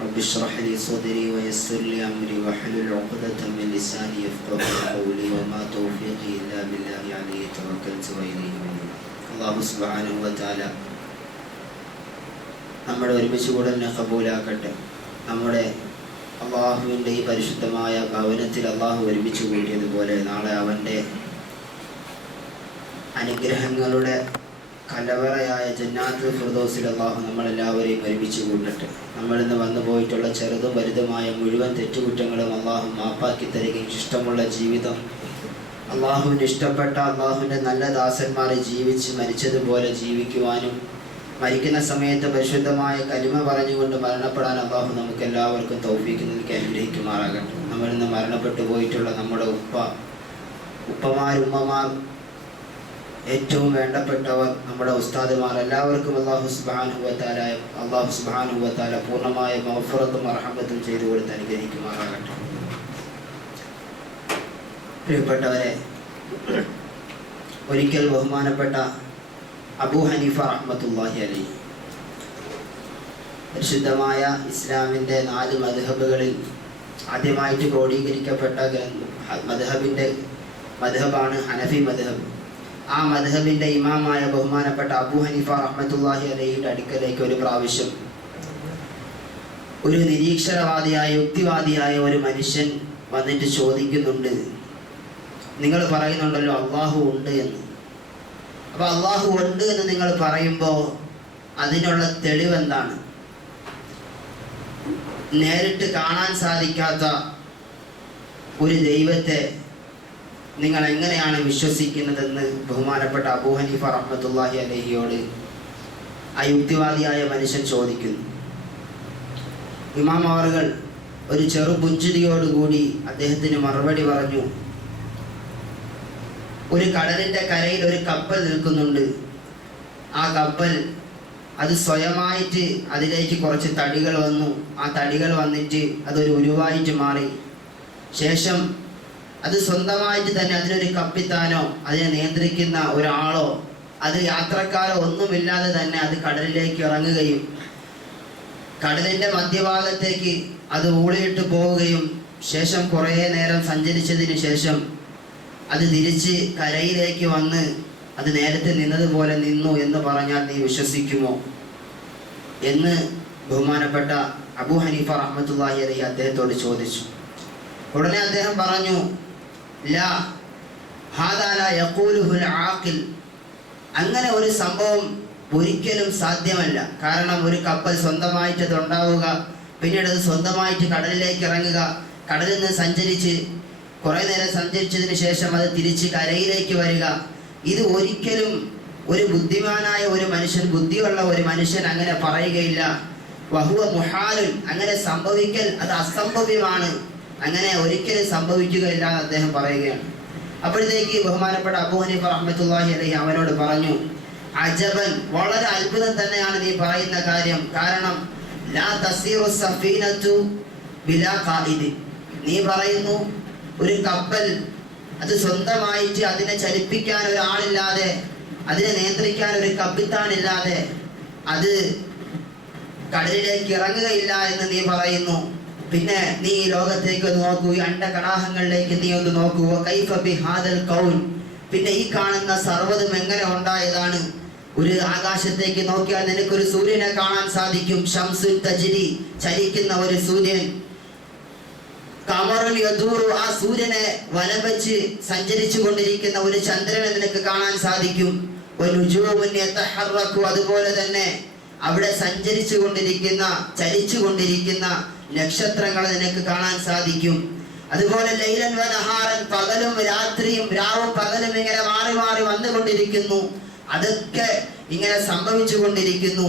رب اشرح لي صدري ويسر لي أمري واحلل عقدة من لساني يفقهوا قولي وما توفيقي إلا بالله عليه توكلت وإليه أنيب. അല്ലാഹു സുബ്ഹാനഹു വ തആല നമ്മുടെ ഒരുമിച്ച് കൂടലിനെ കബൂലാക്കട്ടെ. നമ്മുടെ അള്ളാഹുവിൻ്റെ ഈ പരിശുദ്ധമായ ഭവനത്തിൽ അള്ളാഹു ഒരുമിച്ച് കൂട്ടിയതുപോലെ നാളെ അവൻ്റെ അനുഗ്രഹങ്ങളുടെ കലവറയായ ജന്നാത്തുൽ ഫിർദൗസിൽ അള്ളാഹു നമ്മളെല്ലാവരെയും ഒരുമിച്ച് കൂട്ടട്ടെ. നമ്മളിന്ന് വന്നു പോയിട്ടുള്ള ചെറുതും വലുതുമായ മുഴുവൻ തെറ്റുകുറ്റങ്ങളും അള്ളാഹു മാപ്പാക്കി തരികയും ഇഷ്ടമുള്ള ജീവിതം അള്ളാഹുവിന് ഇഷ്ടപ്പെട്ട അള്ളാഹുവിൻ്റെ നല്ല ദാസന്മാരെ ജീവിച്ച് മരിച്ചതുപോലെ ജീവിക്കുവാനും മരിക്കുന്ന സമയത്ത് പരിശുദ്ധമായ കലിമ പറഞ്ഞുകൊണ്ട് മരണപ്പെടാൻ അള്ളാഹു നമുക്ക് എല്ലാവർക്കും തൗഫീഖ് നൽകി അനുഗ്രഹിക്കുമാറാകട്ടെ. നമ്മളിന്ന് മരണപ്പെട്ടു പോയിട്ടുള്ള നമ്മുടെ ഉപ്പമാർ, ഉമ്മമാർ, ഏറ്റവും വേണ്ടപ്പെട്ടവർ, നമ്മുടെ ഉസ്താദുമാർ എല്ലാവർക്കും അല്ലാഹു സുബ്ഹാനഹു വ തആല പൂർണ്ണമായ മഗ്ഫിറത്തും റഹ്മത്തും ചെയ്തു കൊടുത്ത് അനുഗ്രഹിക്കുമാറാകട്ടെ. പ്രിയപ്പെട്ടവരെ, ഒരിക്കൽ ബഹുമാനപ്പെട്ട അബൂ ഹനീഫ റഹ്മത്തുള്ളാഹി അലൈഹി പരിശുദ്ധമായ ഇസ്ലാമിൻ്റെ 4 മദ്ഹബുകളിൽ ആദ്യമായിട്ട് ക്രോഡീകരിക്കപ്പെട്ട മദ്ഹബാണ് ഹനഫി മദ്ഹബ്. ആ മദ്ഹബിൻ്റെ ഇമാമായ ബഹുമാനപ്പെട്ട അബൂ ഹനീഫ റഹ്മത്തുള്ളാഹി അലൈഹിയുടെ അടുക്കലേക്ക് ഒരു പ്രാവശ്യം ഒരു നിരീക്ഷണവാദിയായ യുക്തിവാദിയായ ഒരു മനുഷ്യൻ വന്നിട്ട് ചോദിക്കുന്നുണ്ട്, നിങ്ങൾ പറയുന്നുണ്ടല്ലോ അള്ളാഹു ഉണ്ട് എന്ന്. അപ്പോൾ അള്ളാഹു ഉണ്ട് എന്ന് നിങ്ങൾ പറയുമ്പോൾ അതിനുള്ള തെളിവെന്താണ്? നേരിട്ട് കാണാൻ സാധിക്കാത്ത ഒരു ദൈവത്തെ നിങ്ങൾ എങ്ങനെയാണ് വിശ്വസിക്കുന്നതെന്ന് ബഹുമാനപ്പെട്ട അബൂ ഹനീഫ റഹ്മത്തുള്ളാഹി അലൈഹിയോട് ആ യുക്തിവാദിയായ മനുഷ്യൻ ചോദിക്കുന്നു. ഇമാം അവറുകൾ ഒരു ചെറു പുഞ്ചിരിയോടുകൂടി അദ്ദേഹത്തിന് മറുപടി പറഞ്ഞു, ഒരു കടലിൻ്റെ കരയിൽ ഒരു കപ്പൽ നിൽക്കുന്നുണ്ട്. ആ കപ്പൽ അത് സ്വയമായിട്ട് അതിലേക്ക് കുറച്ച് തടികൾ വന്നു. ആ തടികൾ വന്നിട്ട് അതൊരു ഉരുവായിട്ട് മാറി. ശേഷം അത് സ്വന്തമായിട്ട് തന്നെ അതിനൊരു കപ്പിത്താനോ അതിനെ നിയന്ത്രിക്കുന്ന ഒരാളോ അത് യാത്രക്കാരോ ഒന്നുമില്ലാതെ തന്നെ അത് കടലിലേക്ക് ഇറങ്ങുകയും കടലിൻ്റെ മധ്യഭാഗത്തേക്ക് അത് ഊളിയിട്ട് പോവുകയും ശേഷം കുറേ നേരം സഞ്ചരിച്ചതിന് ശേഷം അത് തിരിച്ച് കരയിലേക്ക് വന്ന് അത് നേരത്തെ നിന്നതുപോലെ നിന്നു എന്ന് പറഞ്ഞാൽ നീ വിശ്വസിക്കുമോ എന്ന് ബഹുമാനപ്പെട്ട അബൂ ഹനീഫ റഹ്മത്തുള്ളാഹി അലൈഹി അദ്ദേഹത്തോട് ചോദിച്ചു. ഉടനെ അദ്ദേഹം പറഞ്ഞു, ലാ ഹാദാ ലാ യഖൂലുഹുൽ ആഖിൽ. അങ്ങനെ ഒരു സംഭവം ഒരിക്കലും സാധ്യമല്ല. കാരണം ഒരു കപ്പൽ സ്വന്തമായിട്ട് അത് ഉണ്ടാവുക, പിന്നീട് അത് സ്വന്തമായിട്ട് കടലിലേക്ക് ഇറങ്ങുക, കടലിൽ നിന്ന് സഞ്ചരിച്ച് കുറേ നേരം സഞ്ചരിച്ചതിന് ശേഷം അത് തിരിച്ച് കരയിലേക്ക് വരിക, ഇത് ഒരിക്കലും ഒരു ബുദ്ധിമാനായ ഒരു മനുഷ്യൻ, ബുദ്ധിയുള്ള ഒരു മനുഷ്യൻ അങ്ങനെ പറയുകയില്ല. വഹുവ മുഹാലുൻ, അങ്ങനെ സംഭവിക്കൽ അത് അസംഭവ്യമാണ്, അങ്ങനെ ഒരിക്കലും സംഭവിക്കുകയില്ല എന്ന് അദ്ദേഹം പറയുകയാണ്. അപ്പോഴത്തേക്ക് ബഹുമാനപ്പെട്ട അബൂ ഹനീഫ റഹ്മത്തുള്ളാഹി അലൈഹി അവനോട് പറഞ്ഞു, അജബൻ, വളരെ അത്ഭുതം തന്നെയാണ് നീ പറയുന്ന കാര്യം. കാരണം ലാ തസീറു സഫീനതു ബിലാ ഖായിദ്, നീ പറയുന്നു ഒരു കപ്പൽ അത് സ്വന്തമായിട്ട് അതിനെ ചലിപ്പിക്കാൻ ഒരാളില്ലാതെ, അതിനെ നിയന്ത്രിക്കാൻ ഒരു കപ്പിത്താനില്ലാതെ അത് കടലിലേക്ക് ഇറങ്ങുകയില്ല എന്ന് നീ പറയുന്നു. പിന്നെ നീ ഈ ലോകത്തേക്ക് ഒന്ന് നോക്കൂ, ഈ അണ്ടകടാഹങ്ങളിലേക്ക് നീ ഒന്ന് നോക്കൂ. കൈഫ ബിഹാദൽ കൗൻ, പിന്നെ ഈ കാണുന്ന സർവ്വതും എങ്ങനെ ഉണ്ടായതാണ്? ഒരു ആകാശത്തേക്ക് നോക്കിയാൽ നിനക്കൊരു സൂര്യനെ കാണാൻ സാധിക്കും. ഷംസുൻ തജ്രി, ചലിക്കുന്ന ഒരു സൂര്യൻ. ഖമറുൻ യദൂറു, ആ സൂര്യനെ വലം വെച്ച് സഞ്ചരിച്ചു കൊണ്ടിരിക്കുന്ന ഒരു ചന്ദ്രനെ നിനക്ക് കാണാൻ സാധിക്കും. വനുജൂമുൻ യതഹറകു, അതുപോലെ തന്നെ അവിടെ സഞ്ചരിച്ചു കൊണ്ടിരിക്കുന്ന, ചലിച്ചു കൊണ്ടിരിക്കുന്ന നക്ഷത്രങ്ങളെ നിനക്ക് കാണാൻ സാധിക്കും. അതുപോലെ ലൈലൻ വനഹാറൻ, പകലും രാത്രിയും, രാവും പകലും ഇങ്ങനെ മാറി മാറി വന്നുകൊണ്ടിരിക്കുന്നു. അതൊക്കെ ഇങ്ങനെ സംഭവിച്ചു കൊണ്ടിരിക്കുന്നു.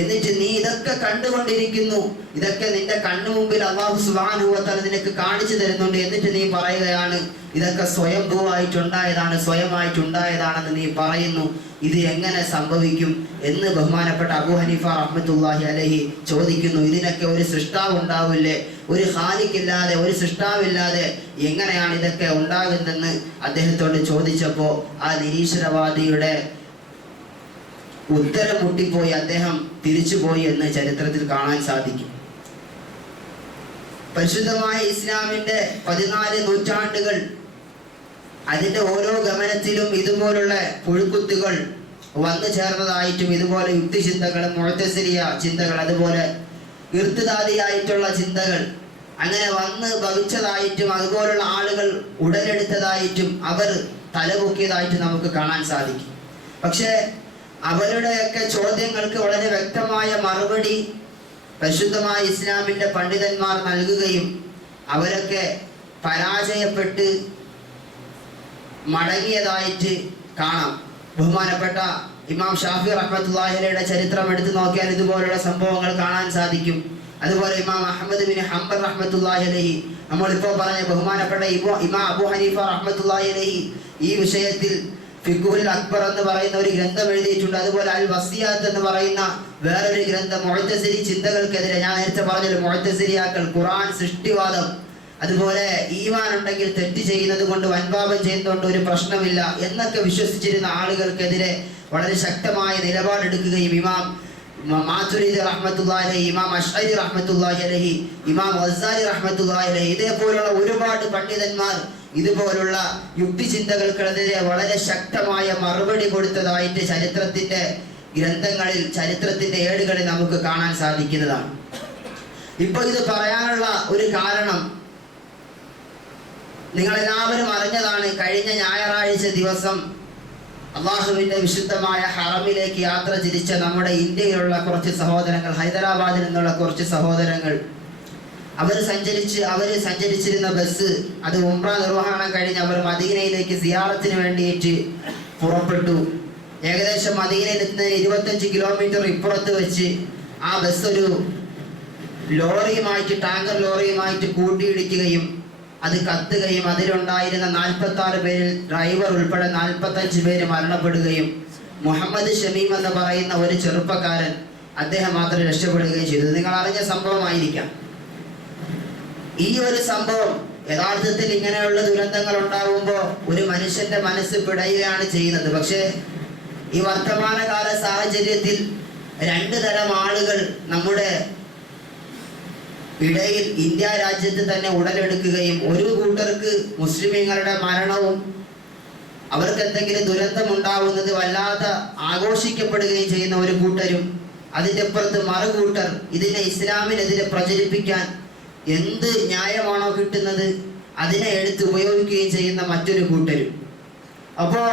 എന്നിട്ട് നീ ഇതൊക്കെ കണ്ടുകൊണ്ടിരിക്കുന്നു. ഇതൊക്കെ നിന്റെ കണ്ണു മുമ്പിൽ അല്ലാഹു സുബ്ഹാനഹു വ തആല നിനക്ക് കാണിച്ചു തരുന്നുണ്ട്. എന്നിട്ട് നീ പറയുകയാണ് ഇതൊക്കെ സ്വയംഭൂവായിട്ടുണ്ടായതാണ്, സ്വയമായിട്ടുണ്ടായതാണെന്ന് നീ പറയുന്നു. ഇത് എങ്ങനെ സംഭവിക്കും എന്ന് ബഹുമാനപ്പെട്ട അബൂ ഹനീഫ റഹ്മത്തുള്ളാഹി അലൈഹി ചോദിക്കുന്നു. ഇതിനൊക്കെ ഒരു സൃഷ്ടാവ് ഉണ്ടാവില്ലേ? ഒരു ഖാലിഖില്ലാതെ, ഒരു സൃഷ്ടാവില്ലാതെ എങ്ങനെയാണ് ഇതൊക്കെ ഉണ്ടാകുന്നതെന്ന് അദ്ദേഹത്തോട് ചോദിച്ചപ്പോൾ ആ നിരീശ്വരവാദിയുടെ ഉത്തരം മുട്ടിപ്പോയി, അദ്ദേഹം തിരിച്ചുപോയി എന്ന് ചരിത്രത്തിൽ കാണാൻ സാധിക്കും. പരിശുദ്ധമായ ഇസ്ലാമിന്റെ 14 നൂറ്റാണ്ടുകൾ അതിന്റെ ഓരോ ഗമനത്തിലും ഇതുപോലുള്ള പുഴുക്കുത്തുകൾ വന്നു ചേർന്നതായിട്ടും ഇതുപോലെ യുക്തിചിന്തകൾ, മുഅ്തസിലിയ ചിന്തകൾ, അതുപോലെ ഇർത്തിദാദിയായിട്ടുള്ള ചിന്തകൾ അങ്ങനെ വന്ന് ഭവിച്ചതായിട്ടും അതുപോലുള്ള ആളുകൾ ഉടലെടുത്തതായിട്ടും അവർ തലപൊക്കിയതായിട്ട് നമുക്ക് കാണാൻ സാധിക്കും. പക്ഷേ അവരുടെയൊക്കെ ചോദ്യങ്ങൾക്ക് വളരെ വ്യക്തമായ മറുപടി പരിശുദ്ധമായ ഇസ്ലാമിന്റെ പണ്ഡിതന്മാർ നൽകുകയും അവരൊക്കെ പരാജയപ്പെട്ട് മടങ്ങിയതായിട്ട് കാണാം. ബഹുമാനപ്പെട്ട ഇമാം ഷാഫി റഹ്മത്തുള്ളാഹി അലൈഹിയുടെ ചരിത്രം എടുത്തു നോക്കിയാൽ ഇതുപോലുള്ള സംഭവങ്ങൾ കാണാൻ സാധിക്കും. അതുപോലെ ഇമാം അഹ്മദ് ബിൻ ഹംബൽ റഹ്മത്തുള്ളാഹി അലൈഹി, നമ്മളിപ്പോൾ പറഞ്ഞ ബഹുമാനപ്പെട്ട ഇമാം അബൂ ഹനീഫ റഹ്മത്തുള്ളാഹി അലൈഹി ഈ വിഷയത്തിൽ ഫിഖ്ഹുൽ അക്ബർ എന്ന് പറയുന്ന ഒരു ഗ്രന്ഥം എഴുതിയിട്ടുണ്ട്. അതുപോലെ അൽ വസിയാത്ത് എന്ന് പറയുന്ന വേറൊരു ഗ്രന്ഥം. മുഅ്തസിലി ചിന്തകൾക്കെതിരെ, ഞാൻ നേരത്തെ പറഞ്ഞല്ലോ, മുഅ്തസിലിയാക്കൾ ഖുർആൻ സൃഷ്ടിവാദം, അതുപോലെ ഈമാൻ ഉണ്ടെങ്കിൽ തെറ്റ് ചെയ്യുന്നത് കൊണ്ട് വൻപാപം ചെയ്യുന്നതുകൊണ്ട് ഒരു പ്രശ്നമില്ല എന്നൊക്കെ വിശ്വസിച്ചിരുന്ന ആളുകൾക്കെതിരെ വളരെ ശക്തമായ നിലപാടെടുക്കുകയും ഇമാം മാതുരിദി റഹ്മത്തുള്ളാഹി അലൈഹി, ഇമാം അശ്അരി റഹ്മത്തുള്ളാഹി അലൈഹി, ഇമാം ഗസ്സാലി റഹ്മത്തുള്ളാഹി അലൈഹി, ഇതേപോലുള്ള ഒരുപാട് പണ്ഡിതന്മാർ ഇതുപോലുള്ള യുക്തിചിന്തകൾക്കെതിരെ വളരെ ശക്തമായ മറുപടി കൊടുത്തതായിട്ട് ചരിത്രത്തിന്റെ ഗ്രന്ഥങ്ങളിൽ, ചരിത്രത്തിന്റെ ഏടുകളിൽ നമുക്ക് കാണാൻ സാധിക്കുന്നതാണ്. ഇപ്പൊ ഇത് പറയാനുള്ള ഒരു കാരണം നിങ്ങളെല്ലാവരും അറിഞ്ഞതാണ്. കഴിഞ്ഞ ഞായറാഴ്ച ദിവസം അള്ളാഹുവിന്റെ വിശുദ്ധമായ ഹറമിലേക്ക് യാത്ര തിരിച്ച നമ്മുടെ ഇന്ത്യയിലുള്ള കുറച്ച് സഹോദരങ്ങൾ, ഹൈദരാബാദിൽ നിന്നുള്ള കുറച്ച് സഹോദരങ്ങൾ, അവർ സഞ്ചരിച്ചിരുന്ന ബസ് അത് ഉംറ നിർവഹണം കഴിഞ്ഞ് അവർ മദീനയിലേക്ക് സിയാറത്തിന് വേണ്ടിയിട്ട് പുറപ്പെട്ടു. ഏകദേശം മദീനയിൽ എത്തുന്നതിന് 25 കിലോമീറ്റർ ഇപ്പുറത്ത് വെച്ച് ആ ബസ് ഒരു ലോറിയുമായിട്ട്, ടാങ്കർ ലോറിയുമായിട്ട് കൂട്ടിയിടിക്കുകയും അത് കത്തുകയും അതിലുണ്ടായിരുന്ന 46 പേരിൽ ഡ്രൈവർ ഉൾപ്പെടെ 45 പേര് മരണപ്പെടുകയും മുഹമ്മദ് ഷമീം എന്ന് പറയുന്ന ഒരു ചെറുപ്പക്കാരൻ, അദ്ദേഹം മാത്രം രക്ഷപ്പെടുകയും ചെയ്തു. നിങ്ങൾ അറിഞ്ഞ സംഭവമായിരിക്കാം. ഈ ഒരു സംഭവം യഥാർത്ഥത്തിൽ ഇങ്ങനെയുള്ള ദുരന്തങ്ങൾ ഉണ്ടാകുമ്പോൾ ഒരു മനുഷ്യന്റെ മനസ്സ് പിടയുകയാണ് ചെയ്യുന്നത്. പക്ഷേ ഈ വർത്തമാനകാല സാഹചര്യത്തിൽ 2 തരം ആളുകൾ നമ്മുടെ ഇടയിൽ ഇന്ത്യ രാജ്യത്ത് തന്നെ ഉടലെടുക്കുകയും, ഒരു കൂട്ടർക്ക് മുസ്ലിമീങ്ങളുടെ മരണവും അവർക്ക് എന്തെങ്കിലും ദുരന്തം ഉണ്ടാവുന്നത് വല്ലാതെ ആഘോഷിക്കപ്പെടുകയും ചെയ്യുന്ന ഒരു കൂട്ടരും, അതിൻ്റെ അപ്പുറത്ത് മറുകൂട്ടർ ഇതിനെ ഇസ്ലാമിനെതിരെ പ്രചരിപ്പിക്കാൻ എന്ത് ന്യായമാണോ കിട്ടുന്നത് അതിനെ എടുത്ത് ഉപയോഗിക്കുകയും ചെയ്യുന്ന മറ്റൊരു കൂട്ടരും. അപ്പോൾ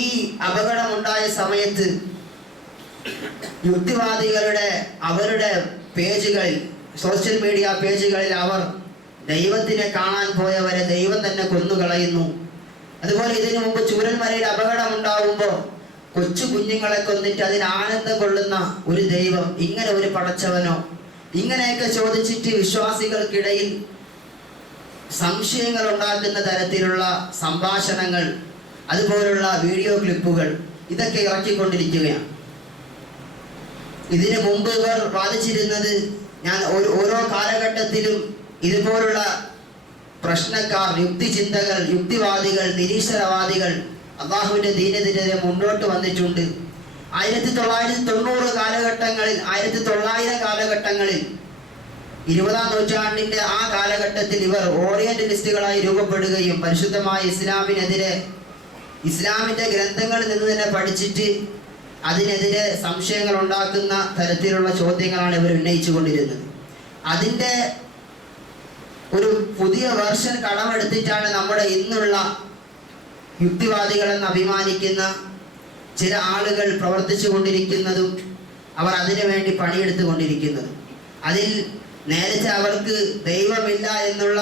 ഈ അപകടമുണ്ടായ സമയത്ത് യുക്തിവാദികളുടെ അവരുടെ പേജുകളിൽ, സോഷ്യൽ മീഡിയ പേജുകളിൽ അവർ ദൈവത്തിനെ കാണാൻ പോയവരെ ദൈവം തന്നെ കൊന്നുകളയുന്നു, അതുപോലെ ഇതിനു മുമ്പ് ചൂരൽമലയിൽ അപകടം ഉണ്ടാവുമ്പോൾ കൊച്ചു കുഞ്ഞുങ്ങളെ കൊന്നിട്ട് അതിന് ആനന്ദം കൊള്ളുന്ന ഒരു ദൈവം, ഇങ്ങനെ ഒരു പടച്ചവനോ, ഇങ്ങനെയൊക്കെ ചോദിച്ചിട്ട് വിശ്വാസികൾക്കിടയിൽ സംശയങ്ങൾ ഉണ്ടാക്കുന്ന തരത്തിലുള്ള സംഭാഷണങ്ങൾ, അതുപോലുള്ള വീഡിയോ ക്ലിപ്പുകൾ ഇതൊക്കെ ഇറക്കിക്കൊണ്ടിരിക്കുകയാണ്. ഇതിനു മുമ്പ് ഇവർ വാദിച്ചിരുന്നത്, ഞാൻ ഓരോ കാലഘട്ടത്തിലും ഇതുപോലുള്ള പ്രശ്നക്കാർ, യുക്തിചിന്തകൾ, യുക്തിവാദികൾ, നിരീശ്വരവാദികൾ അള്ളാഹുവിന്റെ ദീനെതിരെ മുന്നോട്ട് വന്നിട്ടുണ്ട്. 1990 കാലഘട്ടങ്ങളിൽ, 1900 കാലഘട്ടങ്ങളിൽ, 20-ാം നൂറ്റാണ്ടിന്റെ ആ കാലഘട്ടത്തിൽ ഇവർ ഓറിയന്റലിസ്റ്റുകളായി രൂപപ്പെടുകയും പരിശുദ്ധമായ ഇസ്ലാമിനെതിരെ, ഇസ്ലാമിന്റെ ഗ്രന്ഥങ്ങളിൽ നിന്ന് തന്നെ പഠിച്ചിട്ട് അതിനെതിരെ സംശയങ്ങൾ ഉണ്ടാക്കുന്ന തരത്തിലുള്ള ചോദ്യങ്ങളാണ് ഇവർ ഉന്നയിച്ചു കൊണ്ടിരുന്നത്. അതിൻ്റെ ഒരു പുതിയ വേർഷൻ കടമെടുത്തിട്ടാണ് നമ്മുടെ ഇന്നുള്ള യുക്തിവാദികളെന്ന് അഭിമാനിക്കുന്ന ചില ആളുകൾ പ്രവർത്തിച്ചു കൊണ്ടിരിക്കുന്നതും അവർ അതിനു വേണ്ടി പണിയെടുത്തു കൊണ്ടിരിക്കുന്നതും. അതിൽ നേരത്തെ അവർക്ക് ദൈവമില്ല എന്നുള്ള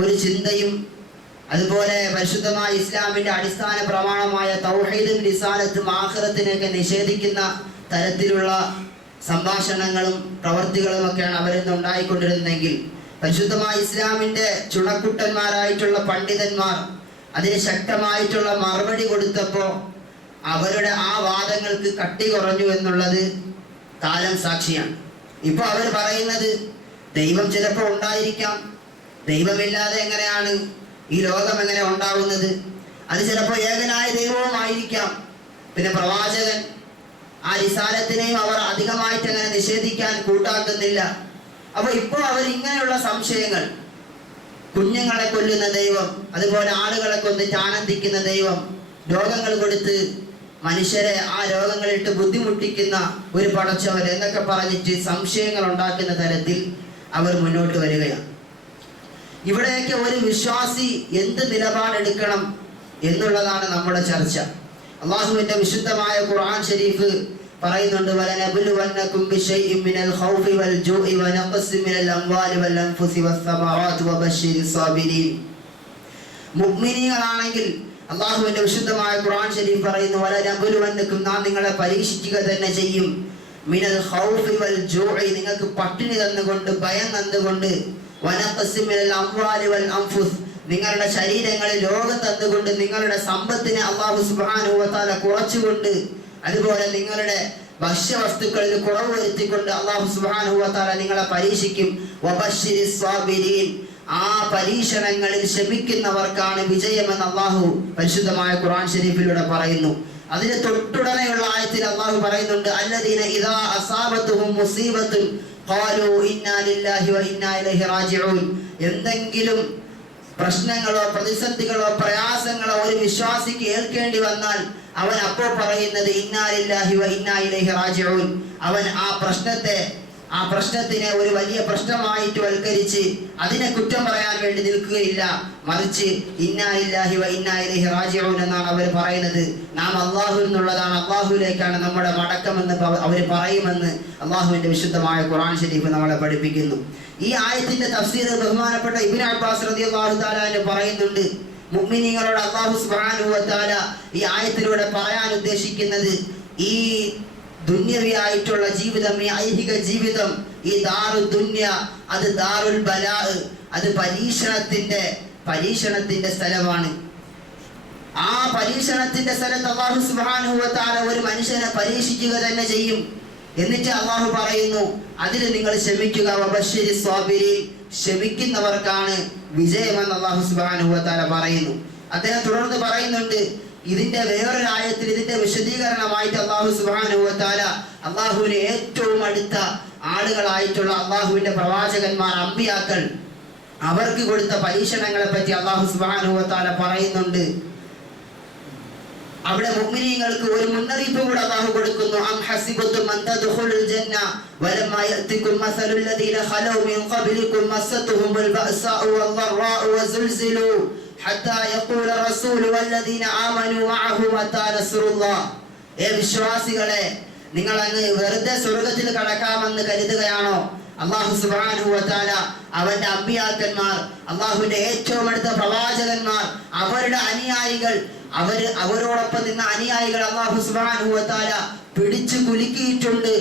ഒരു ചിന്തയും, അതുപോലെ പരിശുദ്ധമായ ഇസ്ലാമിന്റെ അടിസ്ഥാന പ്രമാണമായ തൗഹീദും റിസാലത്തും ആഖിറത്തിനെയൊക്കെ നിഷേധിക്കുന്ന തരത്തിലുള്ള സംഭാഷണങ്ങളും പ്രവർത്തികളും ഒക്കെയാണ് അവരിന്ന് ഉണ്ടായിക്കൊണ്ടിരുന്നതെങ്കിൽ, പരിശുദ്ധമായ ഇസ്ലാമിന്റെ ചുണക്കുട്ടന്മാരായിട്ടുള്ള പണ്ഡിതന്മാർ അതിന് ശക്തമായിട്ടുള്ള മറുപടി കൊടുത്തപ്പോൾ അവരുടെ ആ വാദങ്ങൾക്ക് കട്ടി കുറഞ്ഞു എന്നുള്ളത് കാലം സാക്ഷിയാണ്. ഇപ്പൊ അവർ പറയുന്നത് ദൈവം ചിലപ്പോൾ ഉണ്ടായിരിക്കാം, ദൈവമില്ലാതെ എങ്ങനെയാണ് ഈ ലോകം എങ്ങനെ ഉണ്ടാവുന്നത്, അത് ചിലപ്പോൾ ഏകനായ ദൈവവുമായിരിക്കാം. പിന്നെ പ്രവാചകൻ, ആ റിസാലത്തിനെയും അവർ അധികമായിട്ട് അങ്ങനെ നിഷേധിക്കാൻ കൂട്ടാക്കുന്നില്ല. അപ്പൊ ഇപ്പോൾ അവർ ഇങ്ങനെയുള്ള സംശയങ്ങൾ, കുഞ്ഞുങ്ങളെ കൊല്ലുന്ന ദൈവം, അതുപോലെ ആളുകളെ കൊന്നിട്ട് ആനന്ദിക്കുന്ന ദൈവം, രോഗങ്ങൾ കൊടുത്ത് മനുഷ്യരെ ആ രോഗങ്ങളിട്ട് ബുദ്ധിമുട്ടിക്കുന്ന ഒരു പടച്ചവൻ എന്നൊക്കെ പറഞ്ഞിട്ട് സംശയങ്ങൾ ഉണ്ടാക്കുന്ന തരത്തിൽ അവർ മുന്നോട്ട് വരികയാണ്. ഇവിടെയൊക്കെ ഒരു വിശ്വാസി എന്ത് നിലപാടെടുക്കണം എന്നുള്ളതാണ് നമ്മുടെ ചർച്ച. അള്ളാഹുവിന്റെ വിശുദ്ധമായ ഖുർആൻ ഷരീഫ് പറയുന്നുണ്ട്, വലനബ്ലുവന്നകും ബിശൈഇൻ മിനൽ ഖൗഫി വൽ ജൂഇ വനഖ്സിൻ മിനൽ അംവാലി വൽ അൻഫുസി വസ്സമറാത്തി വബശ്ശിരിസ് സാബിരീൻ. മുഅ്മിനീങ്ങളാണെങ്കിൽ അള്ളാഹുവിന്റെ വിശുദ്ധമായ ഖുർആൻ ഷരീഫ് പറയുന്നു, വലനബ്ലുവന്നകും, നാം നിങ്ങളെ പരീക്ഷിക്കുക തന്നെ ചെയ്യും, മിനൽ ഖൗഫി വൽ ജൂഇ, നിങ്ങൾക്ക് പട്ടിണി തന്നുകൊണ്ട്, ഭയം തന്നുകൊണ്ട്, വനഖ്സിൻ മിനൽ അംവാലി വൽ അൻഫുസ്, നിങ്ങളുടെ ശരീരങ്ങളിൽ രോഗം തന്നുകൊണ്ട്, നിങ്ങളുടെ സമ്പത്തിനെ അല്ലാഹു സുബ്ഹാനഹു വ തആല കുറച്ചുകൊണ്ട്, അതുപോലെ നിങ്ങളുടെ ഭക്ഷ്യവസ്തുക്കളിൽ കുറവ് വരുത്തിക്കൊണ്ട് അല്ലാഹു സുബ്ഹാനഹു വ തആല നിങ്ങളെ പരീക്ഷിക്കും. വബശ്ശിരിസ് സാബിരീൻ, ആ പരീക്ഷണങ്ങളിൽ ക്ഷമിക്കുന്നവർക്കാണ് വിജയമെന്ന് അല്ലാഹു പരിശുദ്ധമായ ഖുർആൻ ഷരീഫിലൂടെ പറയുന്നു. അതിന് തൊട്ടുടനെയുള്ള ആയത്തിൽ അല്ലാഹു പറയുന്നുണ്ട്, അല്ലദീന ഇദാ അസാബത്തുഹും മുസീബത്തുൻ ഖാലൂ ഇന്നാ ലില്ലാഹി വ ഇന്നാ ഇലൈഹി റാജിഊൻ. എന്തെങ്കിലും പ്രശ്നങ്ങളോ പ്രതിസന്ധികളോ പ്രയാസങ്ങളോ ഒരു വിശ്വാസിക്ക് ഏൽക്കേണ്ടി വന്നാൽ അവൻ അപ്പോൾ പറയുന്നത് ഇന്നാ ലില്ലാഹി വ ഇന്നാ ഇലൈഹി റാജിഊൻ. അവൻ ആ പ്രശ്നത്തിനെ ഒരു വലിയ പ്രശ്നമായിട്ട് വൽക്കരിച്ച് അതിനെ കുറ്റം പറയാൻ വേണ്ടി നിൽക്കുകയില്ല, മറിച്ച് ഇന്നാ ലില്ലാഹി വ ഇന്നാ ഇലൈഹി റാജിഊൻ എന്നാണ് അവർ പറയുന്നത്. നാം അല്ലാഹുവിൽ നിന്നുള്ളതാണ്, അല്ലാഹുവിലേക്കാണ് നമ്മുടെ മടക്കമെന്ന് അവർ പറയുമെന്ന് അല്ലാഹുവിന്റെ വിശുദ്ധമായ ഖുർആൻ ഷരീഫ് നമ്മളെ പഠിപ്പിക്കുന്നു. ഈ ആയത്തിന്റെ തഫ്സീർ ബഹുമാനപ്പെട്ട ഇബ്നു അബ്ബാസ് റളിയല്ലാഹു തആല പറയുന്നുണ്ട്, മുഅ്മിനീങ്ങളോട് അല്ലാഹു സുബ്ഹാനഹു വ തആല ഈ ആയത്തിലൂടെ പറയാൻ ഉദ്ദേശിക്കുന്നത്, ഈ ദുന്യവിയായിട്ടുള്ള ജീവിതം, ഈ ഐഹിക ജീവിതം, ഈ ദാറുൽ ദുന്യ, അത് ദാറുൽ ബലാ, അത് പരീക്ഷണത്തിന്റെ സ്ഥലമാണ്. ആ പരീക്ഷണത്തിന്റെ സ്ഥലത്ത് അല്ലാഹു സുബ്ഹാനഹു വ തആല ഒരു മനുഷ്യനെ പരീക്ഷിക്കുക തന്നെ ചെയ്യും. എന്നിട്ട് അല്ലാഹു പറയുന്നു, അതിൽ നിങ്ങൾ ക്ഷമിക്കുക, വബശ്ശിരിസ് സാബിരീൻ, ക്ഷമിക്കുന്നവർക്കാണ് വിജയമെന്ന് അല്ലാഹു സുബ്ഹാനഹു വ തആല പറയുന്നു. അദ്ദേഹം തുടർന്ന് പറയുന്നുണ്ട്, ഇതിന്റെ വേറൊരു ആയത്തിൽ ഇതിന്റെ വിശദീകരണമായിട്ട് അല്ലാഹു സുബ്ഹാനഹു വ തആല അല്ലാഹുവിന് ഏറ്റവും അടുത്ത ആളുകളായിട്ടുള്ള അല്ലാഹുവിന്റെ പ്രവാചകന്മാർ, അമ്പിയാക്കൾ, അവർക്ക് കൊടുത്ത പരീക്ഷണങ്ങളെ പറ്റി അല്ലാഹു സുബ്ഹാനഹു വ തആല പറയുന്നുണ്ട്. അവിടെ മുഅ്മിനീങ്ങൾക്ക് ഒരു മുന്നറിയിപ്പ് കൂടെ അല്ലാഹു കൊടുക്കുന്നു. അം ഹസിബതും അൻ തദ്ഖുലുൽ ജന്ന വലമാ യഅതികും മസലുൽ ലദീന ഖലൗ മിൻ ഖബ്ലികും മസ്സതുഹുമുൽ ബഅസാഉ വദ്ദറാഉ വസുൽസിലു ഹത്താ യഖൂല റസൂലു വല്ലദീന ആമനു മഅഹു മതാ നസ്റുല്ലാഹ്. ഏ വിശ്വാസികളെ, നിങ്ങൾ അങ്ങ് വെറുതെ സ്വർഗ്ഗത്തിൽ കടക്കാമെന്ന് കരുതുകയാണോ? അല്ലാഹു സുബ്ഹാനഹു വ തആല അവന്റെ അമ്പിയാക്കന്മാർ, അല്ലാഹുവിന്റെ ഏറ്റവും അടുത്ത പ്രവാചകന്മാർ, അവരുടെ അനുയായികൾ, അവരോടൊപ്പം നിന്ന അനുയായികൾ അല്ലാഹു സുബ്ഹാനഹു വ തആല പിടിച്ചു കുലുക്കിയിട്ടുണ്ട്.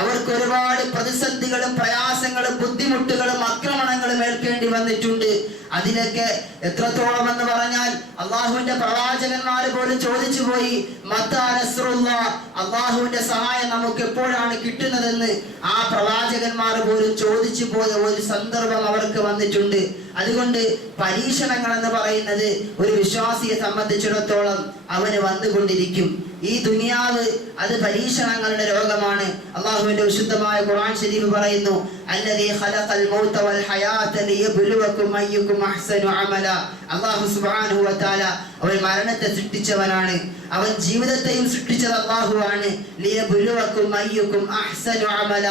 അവർക്ക് ഒരുപാട് പ്രതിസന്ധികളും പ്രയാസങ്ങളും ബുദ്ധിമുട്ടുകളും ആക്രമണങ്ങളും ഏൽക്കേണ്ടി വന്നിട്ടുണ്ട്. അതിലൊക്കെ എത്രത്തോളം എന്ന് പറഞ്ഞാൽ അള്ളാഹുവിന്റെ പ്രവാചകന്മാർ പോലും ചോദിച്ചു പോയി, മത്താ നസ്റുല്ലാഹ്, അള്ളാഹുവിന്റെ സഹായം നമുക്ക് എപ്പോഴാണ് കിട്ടുന്നതെന്ന് ആ പ്രവാചകന്മാർ പോലും ചോദിച്ചു പോയ ഒരു സന്ദർഭം അവർക്ക് വന്നിട്ടുണ്ട്. അതുകൊണ്ട് പരീക്ഷണങ്ങൾ എന്ന് പറയുന്നത് ഒരു വിശ്വാസിയെ സംബന്ധിച്ചിടത്തോളം അവന് വന്നുകൊണ്ടിരിക്കും. ഈ ദുനിയാവ് അത് പരീക്ഷണങ്ങളുടെ ലോകമാണ്. അള്ളാഹുവിന്റെ വിശുദ്ധമായ ഖുർആൻ ശരീഫ് പറയുന്നു, അല്ലദീ ഖലഖൽ മൗത വൽ ഹയാത ലിയബ്ലുവകും അയ്യുകും അഹ്സനു അമല. അല്ലാഹു സുബ്ഹാനഹു വ തആല അവൻ മരണത്തെ സൃഷ്ടിച്ചവനാണ്, അവൻ ജീവിതത്തെയും സൃഷ്ടിച്ചത് അല്ലാഹുവാണ്. ലിയബ്ലുവകും അയ്യുകും അഹ്സനു അമല,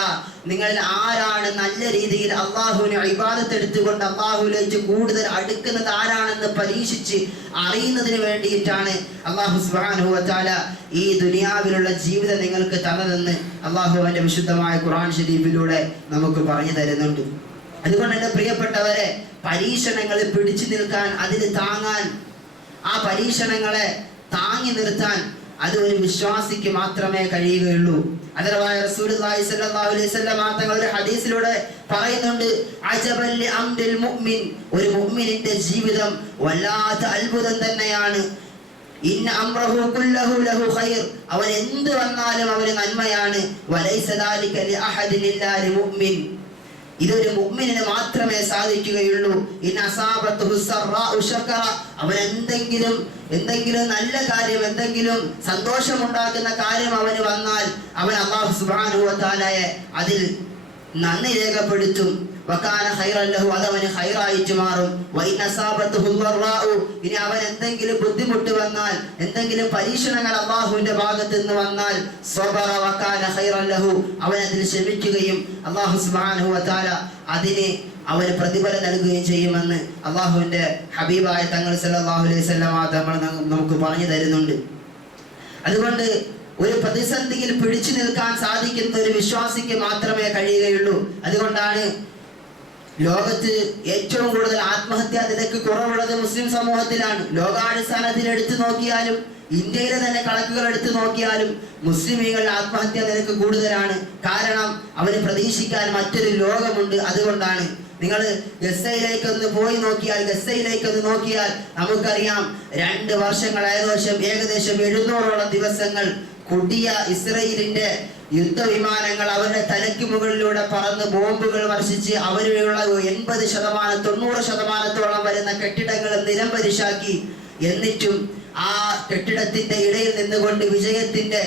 നിങ്ങളിൽ ആരാണ് നല്ല രീതിയിൽ അല്ലാഹുവിനെ ഇബാദത്ത് എടുത്തുകൊണ്ട് അല്ലാഹുവിലേക്ക് കൂടുതൽ അടുക്കുന്നത് ആരാണെന്ന് പരീക്ഷിച്ച് അറിയുന്നതിന് വേണ്ടിയിട്ടാണ് അല്ലാഹു സുബ്ഹാനഹു വ തആല ഈ ദുനിയാവിലുള്ള ജീവിതം നിങ്ങൾക്ക് തന്നതെന്ന് അല്ലാഹു അവന്റെ വിശുദ്ധമായ ഖുർആൻ ശരീഫിലൂടെ നമുക്ക് പറഞ്ഞു തരുന്നുണ്ട്. അതുകൊണ്ട് എൻ്റെ പ്രിയപ്പെട്ടവരെ, പരീക്ഷണങ്ങളിൽ പിടിച്ചു നിൽക്കാൻ, അതിന് താങ്ങാൻ, ആ പരീക്ഷണങ്ങളെ താങ്ങി നിർത്താൻ അത് ഒരു വിശ്വാസിക്ക് മാത്രമേ കഴിയുകയുള്ളൂ. അതർവായ റസൂലുള്ളാഹി സ്വല്ലല്ലാഹു അലൈഹി വസല്ലം തങ്ങൾ ഒരു ഹദീസിലൂടെ പറയുന്നുണ്ട്, അജബൽ ലി അംരിൽ മുഅ്മിൻ, ഒരു മുഅ്മിനിന്റെ ജീവിതം വല്ലാത്ത അത്ഭുതം തന്നെയാണ്. ഇന്ന അംറഹു കുല്ലഹു ലഹു ഖൈർ, അവൻ എന്ത് വന്നാലും അവന് നന്മയാണ്. വലൈസ ദാലിക ലി അഹദിൻ ഇല്ലാ ലി മുഅ്മിൻ, ഇതൊരു മുഅ്മിനിന് മാത്രമേ സാധിക്കുകയുള്ളൂ. അവൻ എന്തെങ്കിലും നല്ല കാര്യം, എന്തെങ്കിലും സന്തോഷമുണ്ടാക്കുന്ന കാര്യം അവന് വന്നാൽ അവൻ അല്ലാഹു സുബ്ഹാനഹു വ തആലയെ അതിൽ നന്ദി രേഖപ്പെടുത്തും. വകാന ഖൈറൻ ലഹു, അതവന് ഖൈറായിട്ട് മാറും. വഇൻ അസാബത്തുഹു ളറാഉ, ഇനി അവൻ എന്തെങ്കിലും ബുദ്ധിമുട്ട് വന്നാൽ, എന്തെങ്കിലും പരീക്ഷണങ്ങൾ അല്ലാഹുവിന്റെ ഭാഗത്ത് നിന്ന് വന്നാൽ, സബറ വകാന ഖൈറൻ ലഹു, അവൻ അതിൽ ക്ഷമിക്കുകയും അല്ലാഹു സുബ്ഹാനഹു വ തആല അതിന് അവന് പ്രതിഫലം നൽകുകയും ചെയ്യുമെന്ന് അല്ലാഹുവിന്റെ ഹബീബായ തങ്ങൾ സല്ലല്ലാഹു അലൈഹി വസല്ലം നമുക്ക് പറഞ്ഞു തരുന്നുണ്ട്. അതുകൊണ്ട് ഒരു പ്രതിസന്ധിയിൽ പിടിച്ചു നിൽക്കാൻ സാധിക്കുന്ന ഒരു വിശ്വാസിക്ക് മാത്രമേ കഴിയുകയുള്ളൂ. അതുകൊണ്ടാണ് ലോകത്ത് ഏറ്റവും കൂടുതൽ ആത്മഹത്യാ നിരക്ക് കുറവുള്ളത് മുസ്ലിം സമൂഹത്തിലാണ്. ലോകാടിസ്ഥാനത്തിൽ എടുത്തു നോക്കിയാലും ഇന്ത്യയിലെ തന്നെ കണക്കുകൾ എടുത്തു നോക്കിയാലും മുസ്ലിമീങ്ങളുടെ ആത്മഹത്യാ നിരക്ക് കൂടുതലാണ്. കാരണം അവന് പ്രതീക്ഷിക്കാൻ മറ്റൊരു ലോകമുണ്ട്. അതുകൊണ്ടാണ് നിങ്ങൾ ഗസയിലേക്കൊന്ന് പോയി നോക്കിയാൽ, ഗസയിലേക്കൊന്ന് നോക്കിയാൽ നമുക്കറിയാം 2 വർഷങ്ങൾ ഏകദേശം 700ഓളം ദിവസങ്ങൾ കൊടിയ ഇസ്രയേലിന്റെ യുദ്ധവിമാനങ്ങൾ അവരുടെ തലയ്ക്ക് മുകളിലൂടെ പറന്ന് ബോംബുകൾ വർഷിച്ച് അവരുള്ള 80-90% വരുന്ന കെട്ടിടങ്ങൾ നിലംപരിശാക്കി. എന്നിട്ടും ആ കെട്ടിടത്തിന്റെ ഇടയിൽ നിന്നുകൊണ്ട് വിജയത്തിന്റെ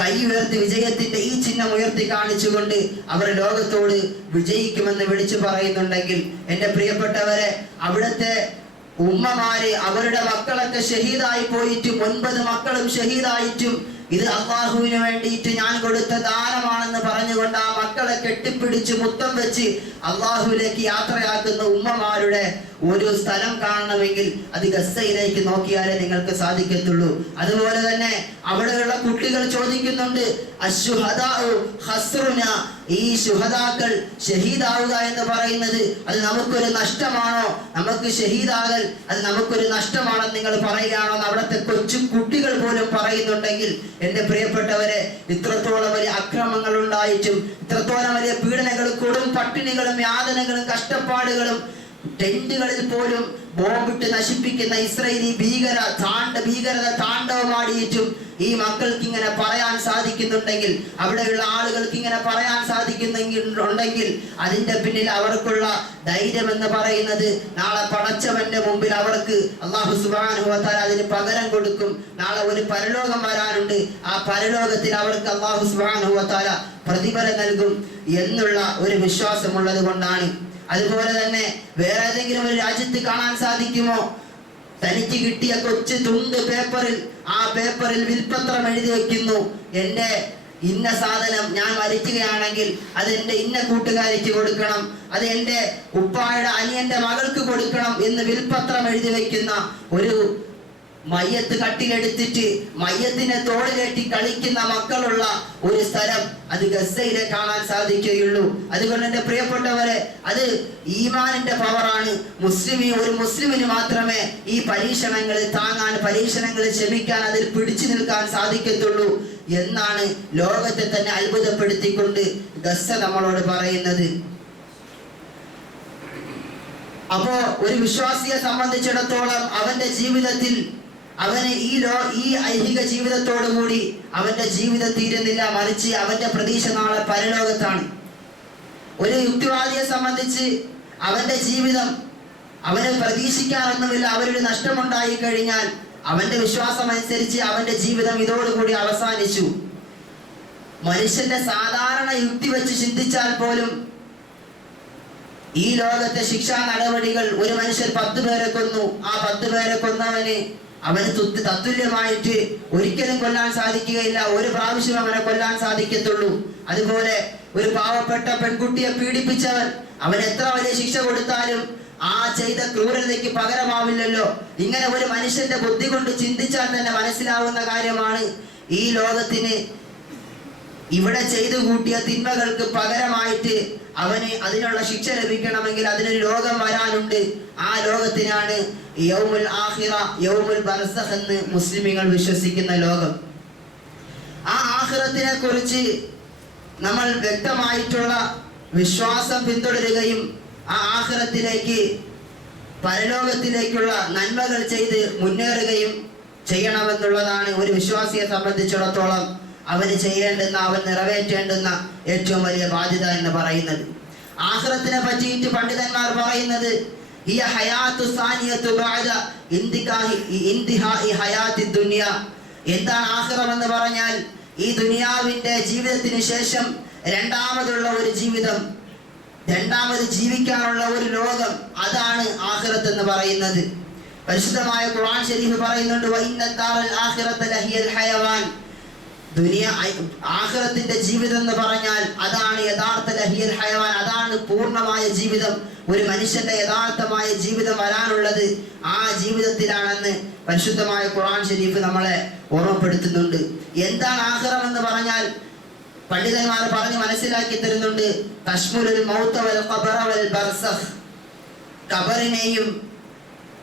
കൈ ഉയർത്തി, വിജയത്തിന്റെ ഈ ചിഹ്നം ഉയർത്തി കാണിച്ചുകൊണ്ട് അവർ ലോകത്തോട് വിജയിക്കുമെന്ന് വിളിച്ചു പറയുന്നുണ്ടെങ്കിൽ, എന്റെ പ്രിയപ്പെട്ടവരെ, അവിടുത്തെ ഉമ്മമാര് അവരുടെ മക്കളൊക്കെ ഷഹീദായി പോയിട്ടും 9 മക്കളും ഷഹീദായിട്ടും ഇത് അല്ലാഹുവിന് വേണ്ടിയിട്ട് ഞാൻ കൊടുത്ത ദാനമാണെന്ന് പറഞ്ഞുകൊണ്ട് ആ മക്കളെ കെട്ടിപ്പിടിച്ച് മുത്തം വെച്ച് അല്ലാഹുവിലേക്ക് യാത്രയാക്കുന്ന ഉമ്മമാരുടെ ഒരു സ്ഥലം കാണണമെങ്കിൽ അത് ഗസയിലേക്ക് നോക്കിയാലേ നിങ്ങൾക്ക് സാധിക്കത്തുള്ളൂ. അതുപോലെ തന്നെ അവിടെയുള്ള കുട്ടികൾ ചോദിക്കുന്നുണ്ട്, അശ്ശുഹദാഉ ഖസ്റുന, ഈ ശുഹദാക്കൾ ഷഹീദാവുക എന്ന് പറയുന്നത് അത് നമുക്കൊരു നഷ്ടമാണോ? നമുക്ക് ഷഹീദാകൽ അത് നമുക്കൊരു നഷ്ടമാണെന്ന് നിങ്ങൾ പറയുകയാണോ എന്ന് അവിടുത്തെ കൊച്ചു കുട്ടികൾ പോലും പറയുന്നുണ്ടെങ്കിൽ, എന്റെ പ്രിയപ്പെട്ടവരെ, ഇത്രത്തോളം വലിയ അക്രമങ്ങൾ ഉണ്ടായിട്ടും, ഇത്രത്തോളം വലിയ പീഡനങ്ങളും കൊടും പട്ടിണികളും യാതനകളും കഷ്ടപ്പാടുകളും, ടെന്റുകളിൽ പോലും ബോംബിട്ട് നശിപ്പിക്കുന്ന ഇസ്രായേലി ഭീകരത താണ്ഡവമാടിയിട്ടും ഈ മക്കൾക്ക് ഇങ്ങനെ പറയാൻ സാധിക്കുന്നുണ്ടെങ്കിൽ, അവിടെയുള്ള ആളുകൾക്ക് ഇങ്ങനെ പറയാൻ സാധിക്കുന്നുണ്ടെങ്കിൽ, അതിന്റെ പിന്നിൽ അവർക്കുള്ള ധൈര്യം എന്ന് പറയുന്നത് നാളെ പടച്ചവന്റെ മുമ്പിൽ അവർക്ക് അല്ലാഹു സുബ്ഹാനഹു വ തആല അതിന് പകരം കൊടുക്കും. നാളെ ഒരു പരലോകം വരാനുണ്ട്. ആ പരലോകത്തിൽ അവർക്ക് അല്ലാഹു സുബ്ഹാനഹു വ തആല പ്രതിഫലം നൽകും എന്നുള്ള ഒരു വിശ്വാസമുള്ളത് കൊണ്ടാണ്. അതുപോലെ തന്നെ വേറെ ഏതെങ്കിലും ഒരു രാജ്യത്ത് കാണാൻ സാധിക്കുമോ? തനിക്ക് കിട്ടിയ കൊച്ചു തുണ്ട് പേപ്പറിൽ, ആ പേപ്പറിൽ വിൽപത്രം എഴുതി വെക്കുന്നു, എന്റെ ഇന്ന സാധനം ഞാൻ മരിക്കുകയാണെങ്കിൽ അത് എന്റെ ഇന്ന കൂട്ടുകാരിക്ക് കൊടുക്കണം, അത് എന്റെ ഉപ്പായുടെ അനിയന്റെ മകൾക്ക് കൊടുക്കണം എന്ന് വിൽപത്രം എഴുതി വെക്കുന്ന ഒരു മയ്യത്ത് കട്ടിലെടുത്തിട്ട് മയ്യത്തിനെ തോളിലേറ്റി കളിക്കുന്ന മക്കളുള്ള ഒരു സ്ഥലം അത് ഗസയിലെ കാണാൻ സാധിക്കുകയുള്ളൂ. അതുകൊണ്ട് എന്റെ പ്രിയപ്പെട്ടവരെ, അത് ഈമാനിന്റെ പവറാണ്. ഒരു മുസ്ലിമിന് മാത്രമേ ഈ പരീക്ഷണങ്ങളിൽ താങ്ങാൻ, പരീക്ഷണങ്ങളിൽ ക്ഷമിക്കാൻ, അതിൽ പിടിച്ചു നിൽക്കാൻ സാധിക്കത്തുള്ളൂ എന്നാണ് ലോകത്തെ തന്നെ അത്ഭുതപ്പെടുത്തിക്കൊണ്ട് ഗസ നമ്മളോട് പറയുന്നത്. അപ്പോ ഒരു വിശ്വാസിയെ സംബന്ധിച്ചിടത്തോളം അവന്റെ ജീവിതത്തിൽ അവന് ഈ ഐഹിക ജീവിതത്തോടു കൂടി അവന്റെ ജീവിതം തീരുന്നില്ല, മറിച്ച് അവന്റെ പ്രതീക്ഷ നാളെ പരലോകത്താണ്. ഒരു യുക്തിവാദിയെ സംബന്ധിച്ച് അവന്റെ ജീവിതം അവന് പ്രതീക്ഷിക്കാനൊന്നുമില്ല. അവരൊരു നഷ്ടമുണ്ടായി കഴിഞ്ഞാൽ അവന്റെ വിശ്വാസം അനുസരിച്ച് അവന്റെ ജീവിതം ഇതോടുകൂടി അവസാനിച്ചു. മനുഷ്യന്റെ സാധാരണ യുക്തി വെച്ച് ചിന്തിച്ചാൽ പോലും ഈ ലോകത്തെ ശിക്ഷാ നടപടികൾ, ഒരു മനുഷ്യൻ 10 പേരെ കൊന്നു, ആ 10 പേരെ കൊന്നവന് അവന് തത്തുല്യമായിട്ട് ഒരിക്കലും കൊല്ലാൻ സാധിക്കുകയില്ല. ഒരു പ്രാവശ്യം അവനെ കൊല്ലാൻ സാധിക്കത്തുള്ളൂ. അതുപോലെ ഒരു പാവപ്പെട്ട പെൺകുട്ടിയെ പീഡിപ്പിച്ചവൻ, അവൻ എത്ര വലിയ ശിക്ഷ കൊടുത്താലും ആ ചെയ്ത ക്രൂരതയ്ക്ക് പകരമാവില്ലല്ലോ. ഇങ്ങനെ ഒരു മനുഷ്യന്റെ ബുദ്ധി കൊണ്ട് ചിന്തിച്ചാൽ തന്നെ മനസ്സിലാവുന്ന കാര്യമാണ്, ഈ ലോകത്തിന് ഇവിടെ ചെയ്തു കൂട്ടിയ തിന്മകൾക്ക് പകരമായിട്ട് അവന് അതിനുള്ള ശിക്ഷ ലഭിക്കണമെങ്കിൽ അതിനൊരു ലോകം വരാനുണ്ട്. ആ ലോകത്തിനാണ് യൗമുൽ ആഖിറ, യൗമുൽ ബർസഖ് എന്ന് മുസ്ലിമീങ്ങൾ വിശ്വസിക്കുന്ന ലോകം. ആ ആഖിറത്തിനെ കുറിച്ച് നമ്മൾ വ്യക്തമായിട്ടുള്ള വിശ്വാസം പിന്തുടരുകയും ആ ആഖിറത്തിലേക്ക്, പരലോകത്തിലേക്കുള്ള നന്മകൾ ചെയ്ത് മുന്നേറുകയും ചെയ്യണമെന്നുള്ളതാണ് ഒരു വിശ്വാസിയെ സംബന്ധിച്ചിടത്തോളം അവന് ചെയ്യേണ്ടുന്ന, അവൻ നിറവേറ്റേണ്ടുന്ന ഏറ്റവും വലിയ ബാധ്യത എന്ന് പറയുന്നത്. ആ ആഖിറത്തിനെ പറ്റിയിട്ട് പണ്ഡിതന്മാർ പറയുന്നത് ഈ ഹയാത്തു സാനിയത്തു ബഅദ ഇന്തിഹാഇ ഹയാത്തി ദുനിയ. എന്താണ് ആഖിറം എന്ന് പറഞ്ഞാൽ ഈ ദുനിയാവിന്റെ ജീവിതത്തിന് ശേഷം രണ്ടാമതുള്ള ഒരു ജീവിതം, രണ്ടാമത് ജീവിക്കാനുള്ള ഒരു ലോകം, അതാണ് ആഖിറത്ത് എന്ന് പറയുന്നത്. പരിശുദ്ധമായ ഖുർആൻ ശരീഫ് പറയുന്നുണ്ട് വഇന്നദ്ദാറൽ ആഖിറത ലഹിയൽ ഹയവാൻ. ആഖിറത്തിന്റെ ജീവിതം എന്ന് പറഞ്ഞാൽ അതാണ് യഥാർത്ഥ ലഹിയൽ ഹയവാൻ, അതാണ് പൂർണ്ണമായ ജീവിതം. ഒരു മനുഷ്യന്റെ യഥാർത്ഥമായ ജീവിതം വരാനുള്ളത് ആ ജീവിതത്തിലാണെന്ന് പരിശുദ്ധമായ ഖുർആൻ ശരീഫ് നമ്മളെ ഓർമ്മപ്പെടുത്തുന്നുണ്ട്. എന്താണ് ആഖിറം എന്ന് പറഞ്ഞാൽ പണ്ഡിതന്മാർ പറഞ്ഞ് മനസ്സിലാക്കി തരുന്നുണ്ട്. തശ്മുലുൽ മൗത വൽ ഖബറ വൽ ബർസഖ്. ഖബറിനെയും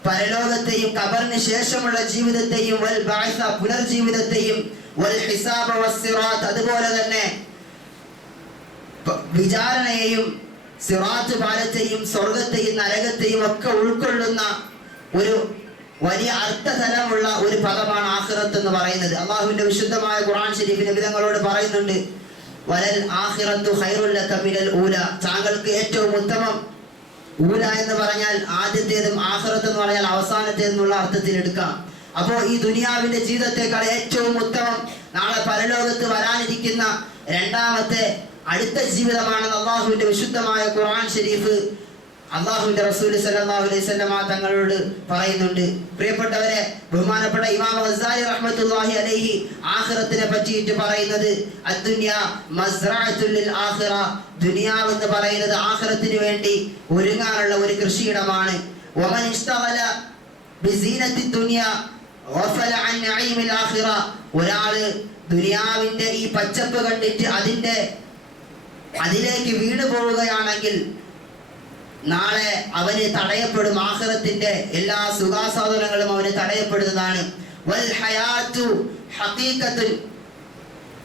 പരലോകത്തെയും ഖബറിന് ശേഷമുള്ള ജീവിതത്തെയും വൽ ബഅസ പുനർജീവിതത്തെയും വൽ ഹിസാബ വസ്സിറാത്ത് അതുപോലെ തന്നെ വിചാരണയെയും സിറാത്ത് പാലത്തെയും സ്വർഗത്തെയും നരകത്തെയും ഒക്കെ ഉൾക്കൊള്ളുന്ന ഒരു വലിയ അർത്ഥതലമുള്ള ഒരു പദമാണ് ആഖിറത്ത് എന്ന് പറയുന്നത്. അള്ളാഹുവിന്റെ വിശുദ്ധമായ ഖുർആൻ ശരീഫ് നബിതങ്ങളോട് പറയുന്നുണ്ട് വലൽ ആഖിറത്തു ഖൈറുൽ ലക മിനൽ ഊല. താങ്കൾക്ക് ഏറ്റവും ഉത്തമം, ഊല എന്ന് പറഞ്ഞാൽ ആദ്യത്തേതും ആഖിറത്ത് എന്ന് പറഞ്ഞാൽ അവസാനത്തേതെന്നുള്ള അർത്ഥത്തിൽ എടുക്കാം. അപ്പോ ഈ ദുനിയാവിന്റെ ജീവിതത്തെക്കാൾ ഏറ്റവും ഉത്തമം നാളെ പരലോകത്ത് വരാനിരിക്കുന്ന രണ്ടാമത്തെ അടുത്ത ജീവിതമാണെന്ന് അള്ളാഹുവിന്റെ വിശുദ്ധമായ ഖുർആൻ ശരീഫ് അള്ളാഹുവിന്റെ റസൂൽ സല്ലല്ലാഹു അലൈഹി വസല്ലം തങ്ങളോട് പറയുന്നുണ്ട്. പ്രിയപ്പെട്ടവരെ, ബഹുമാനപ്പെട്ട ഇമാം ഗസാലി റഹ്മത്തുള്ളാഹി അലൈഹി ആഖിറത്തിനെ പറ്റിയിട്ട് പറയുന്നത് അദ്ദുനിയ മസ്റഅത്തുൽ ലിൽ ആഖിറ. ദുനിയാവ് എന്ന് പറയുന്നത് ആഖിറത്തിന് വേണ്ടി ഒരുങ്ങാനുള്ള ഒരു കൃഷിയിടമാണ്. വമൻ ഇസ്തഗല ബിസീനത്തി ദുനിയ ഗഫല അൻ നഈമിൽ ആഖിറ. ഒരാള് ദുനിയാവിന്റെ ഈ പച്ചപ്പ് കണ്ടിട്ട് അതിലേക്ക് വീണു പോവുകയാണെങ്കിൽ നാളെ അവന് തടയപ്പെടും. ആഖിറത്തിന്റെ എല്ലാ സുഖാസ്വാദനങ്ങളും അവന് തടയപ്പെടുന്നതാണ്. വൽ ഹയാത്തു ഹഖീഖത്തുൻ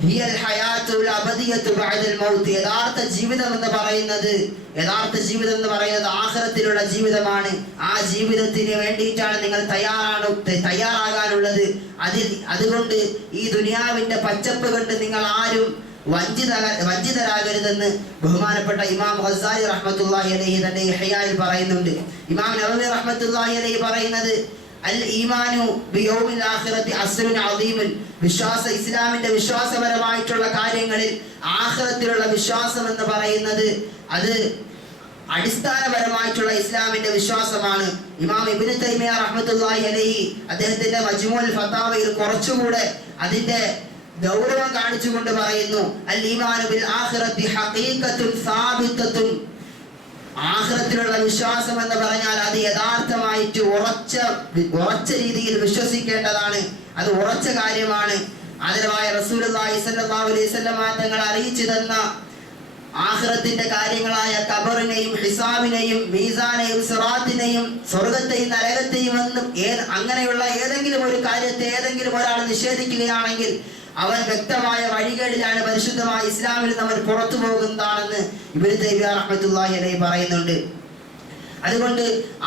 ഹിയൽ ഹയാത്തുൽ അബദിയത്തു ബഅദൽ മൗത്ത്. യഥാർത്ഥ ജീവിതം എന്ന് പറയുന്നത് ആഖിറത്തിലുള്ള ജീവിതമാണ്. ആ ജീവിതത്തിന് വേണ്ടിയിട്ടാണ് നിങ്ങൾ തയ്യാറാകാനുള്ളത്. അതുകൊണ്ട് ഈ ദുനിയാവിന്റെ പച്ചപ്പ് കണ്ട് നിങ്ങൾ ആരും വഞ്ചിതരാകരുതെന്ന് ബഹുമാനപ്പെട്ട ഇമാം ഗസാലി റഹ്മത്തുള്ളാഹി അലൈഹി തന്റെ ഇഹ്യായിൽ പറയുന്നുണ്ട്. ഇമാം നവവി റഹ്മത്തുള്ളാഹി അലൈഹി പറയുന്നത് അൽ ഈമാനു ബിയൗമിൽ ആഖിറതി അസ്റുൻ അദീമുൻ. ഇസ്ലാമിന്റെ വിശ്വാസപരമായിട്ടുള്ള കാര്യങ്ങളിൽ ആഖിറത്തിലുള്ള വിശ്വാസം എന്ന് പറയുന്നത് അത് അടിസ്ഥാനപരമായിട്ടുള്ള ഇസ്ലാമിന്റെ വിശ്വാസമാണ്. ഇമാം ഇബ്നു തൈമിയ റഹ്മത്തുള്ളാഹി അലൈഹി അദ്ദേഹത്തിന്റെ മജ്മുഉൽ ഫതാവയിൽ കുറച്ചുകൂടെ അതിന്റെ ഗൗരവം കാണിച്ചുകൊണ്ട് പറയുന്നു അൽ ഈമാനു ബിൽ ആഖിറതി ഹഖീഖത്തുൻ സാബിതത്തുൻ. ആഖിറത്തിലുള്ള വിശ്വാസം എന്ന് പറഞ്ഞാൽ അത് യഥാർത്ഥമായിട്ട് ഉറച്ച രീതിയിൽ വിശ്വസിക്കേണ്ടതാണ്. അത് ഉറച്ച കാര്യമാണ്. ആദരവായ റസൂലുള്ളാഹി സ്വല്ലല്ലാഹു അലൈഹി വസല്ലം തങ്ങൾ അറിയിച്ചു തന്ന ആഖിറത്തിന്റെ കാര്യങ്ങളായ ഖബറിനെയും ഹിസാബിനെയും മീസാനെയും സിറാത്തിനെയും സ്വർഗത്തെയും നരകത്തെയും ഒന്നും അങ്ങനെയുള്ള ഏതെങ്കിലും ഒരു കാര്യത്തെ ഏതെങ്കിലും ഒരാൾ നിഷേധിക്കുകയാണെങ്കിൽ അവൻ വ്യക്തമായ വഴികളിലാണ്, പരിശുദ്ധമായ ഇസ്ലാമിൽ നിന്ന് അവൻ പുറത്തു പോകുന്നതാണെന്ന് ഇബ്നു തൈമിയ്യ റഹ്മത്തുള്ളാഹി അലൈഹി പറയുന്നുണ്ട്. അതുകൊണ്ട്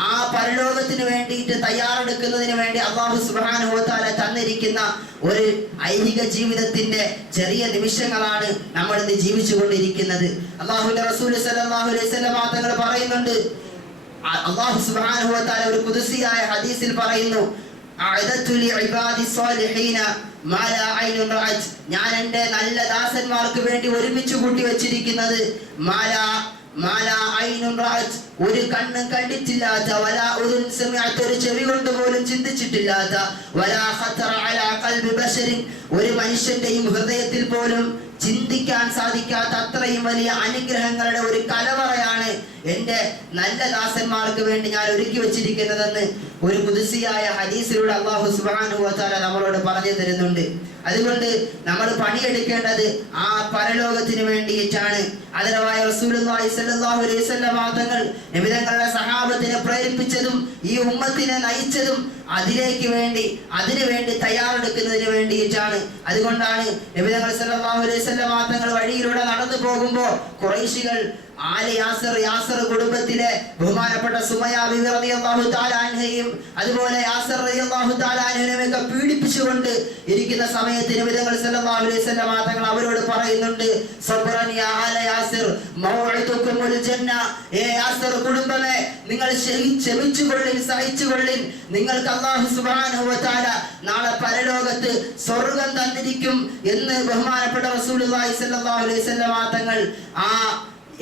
ആ പരലോകത്തിന് വേണ്ടിയിട്ട് തയ്യാറെടുക്കുന്നതിന് വേണ്ടി അല്ലാഹു സുബ്ഹാനഹു വ തആല തന്നിരിക്കുന്ന ഒരു ഐഹിക ജീവിതത്തിന്റെ ചെറിയ നിമിഷങ്ങളാണ് നമ്മൾ ഇന്ന് ജീവിച്ചുകൊണ്ടിരിക്കുന്നത്. അല്ലാഹുവിന്റെ റസൂൽ സല്ലല്ലാഹു അലൈഹി വസല്ലം തങ്ങൾ പറയുന്നുണ്ട്, അല്ലാഹു സുബ്ഹാനഹു വ തആല ഒരു ഖുദ്സിയായ ഹദീസിൽ പറയുന്നു അഅദതു ലിഇബാദി സ്വാലിഹീന മാ ലാ ഐനുൻ റഅത്. ഞാൻ എൻ്റെ നല്ല ദാസന്മാർക്ക് വേണ്ടി ഒരുമിച്ച് കൂട്ടി വെച്ചിരിക്കുന്നത് ഒരു കണ്ണും കണ്ടിട്ടില്ലാത്ത, വലാ ഉദുൻ സമിഅത് ഒരു ചെവി കൊണ്ട് പോലും ചിന്തിച്ചിട്ടില്ലാത്ത, വലാ ഖതറ അലാ ഖൽബി ബശരിൻ ഒരു മനുഷ്യന്റെയും ഹൃദയത്തിൽ പോലും ചിന്തിക്കാൻ സാധിക്കാത്ത അത്രയും വലിയ അനുഗ്രഹങ്ങളുടെ ഒരു കലവറയാണ് എൻ്റെ നല്ല ദാസന്മാർക്ക് വേണ്ടി ഞാൻ ഒരുക്കി വെച്ചിരിക്കുന്നതെന്ന് ഒരു ഖുദ്സിയായ ഹദീസിലൂടെ അല്ലാഹു സുബ്ഹാനഹു വ തആല നമ്മളോട് പറഞ്ഞു തരുന്നുണ്ട്. അതുകൊണ്ട് നമ്മൾ പണിയെടുക്കേണ്ടത് ആ പരലോകത്തിന് വേണ്ടിയിട്ടാണ്. ആദരവായ റസൂലുള്ളാഹി സ്വല്ലല്ലാഹു അലൈഹി വസല്ലം തങ്ങൾ നബിതങ്ങളുടെ സഹാബത്തിനെ പ്രേരിപ്പിച്ചതും ഈ ഉമ്മത്തിനെ നയിച്ചതും അതിനു വേണ്ടി തയ്യാറെടുക്കുന്നതിന് വേണ്ടിയിട്ടാണ്. അതുകൊണ്ടാണ് നബിതങ്ങൾ സല്ലല്ലാഹു അലൈഹി വസല്ലം തങ്ങൾ വഴിയിലൂടെ നടന്നു പോകുമ്പോൾ ഖുറൈശികൾ യാസർ കുടുംബത്തിലെ ബഹുമാനപ്പെട്ട സുമയ്യ ബിബി റളിയല്ലാഹു തആല അൻഹയും അതുപോലെ യാസർ റളിയല്ലാഹു തആല അൻഹയുമൊക്കെ പീഡിപ്പിച്ചുകൊണ്ട് ഇരിക്കുന്ന സമയത്ത് നബി തങ്ങൾ സല്ലല്ലാഹു അലൈഹി വസല്ലം തങ്ങൾ അവരോട് പറയുന്നുണ്ട്, സബ്റൻ യാ ആല യാസിർ മൗഇദുകുമുൽ ജന്ന. യാസർ കുടുംബമേ, നിങ്ങൾ ക്ഷമിച്ചുകൊള്ളിൻ, സഹിച്ചുകൊള്ളിൻ. നിങ്ങൾക്ക് അല്ലാഹു സുബ്ഹാനഹു വ തആല നാളെ പരലോകത്ത് സ്വർഗ്ഗം തന്നിരിക്കും എന്ന് ബഹുമാനപ്പെട്ട റസൂലുള്ളാഹി സ്വല്ലല്ലാഹു അലൈഹി വസല്ലം തങ്ങൾ ആ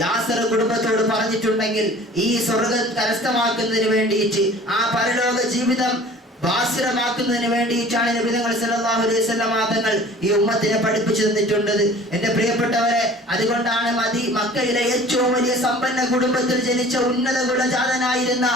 യാസർ കുടുംബത്തോട് പറഞ്ഞിട്ടുണ്ടെങ്കിൽ ഈ സ്വർഗ്ഗം കരസ്ഥമാക്കുന്നതിന് വേണ്ടിയിട്ട്, ആ പരലോക ജീവിതം ഭാസുരമാക്കുന്നതിന് വേണ്ടിയിട്ടാണ് നബി തങ്ങൾ സല്ലല്ലാഹു അലൈഹി വസല്ലം തങ്ങൾ ഈ ഉമ്മത്തിനെ പഠിപ്പിച്ചു തന്നിട്ടുള്ളത്. എന്റെ പ്രിയപ്പെട്ടവരെ, അതുകൊണ്ടാണ് മക്കയിലെ ഏറ്റവും വലിയ സമ്പന്ന കുടുംബത്തിൽ ജനിച്ച ഉന്നത കുലജാതനായിരുന്ന,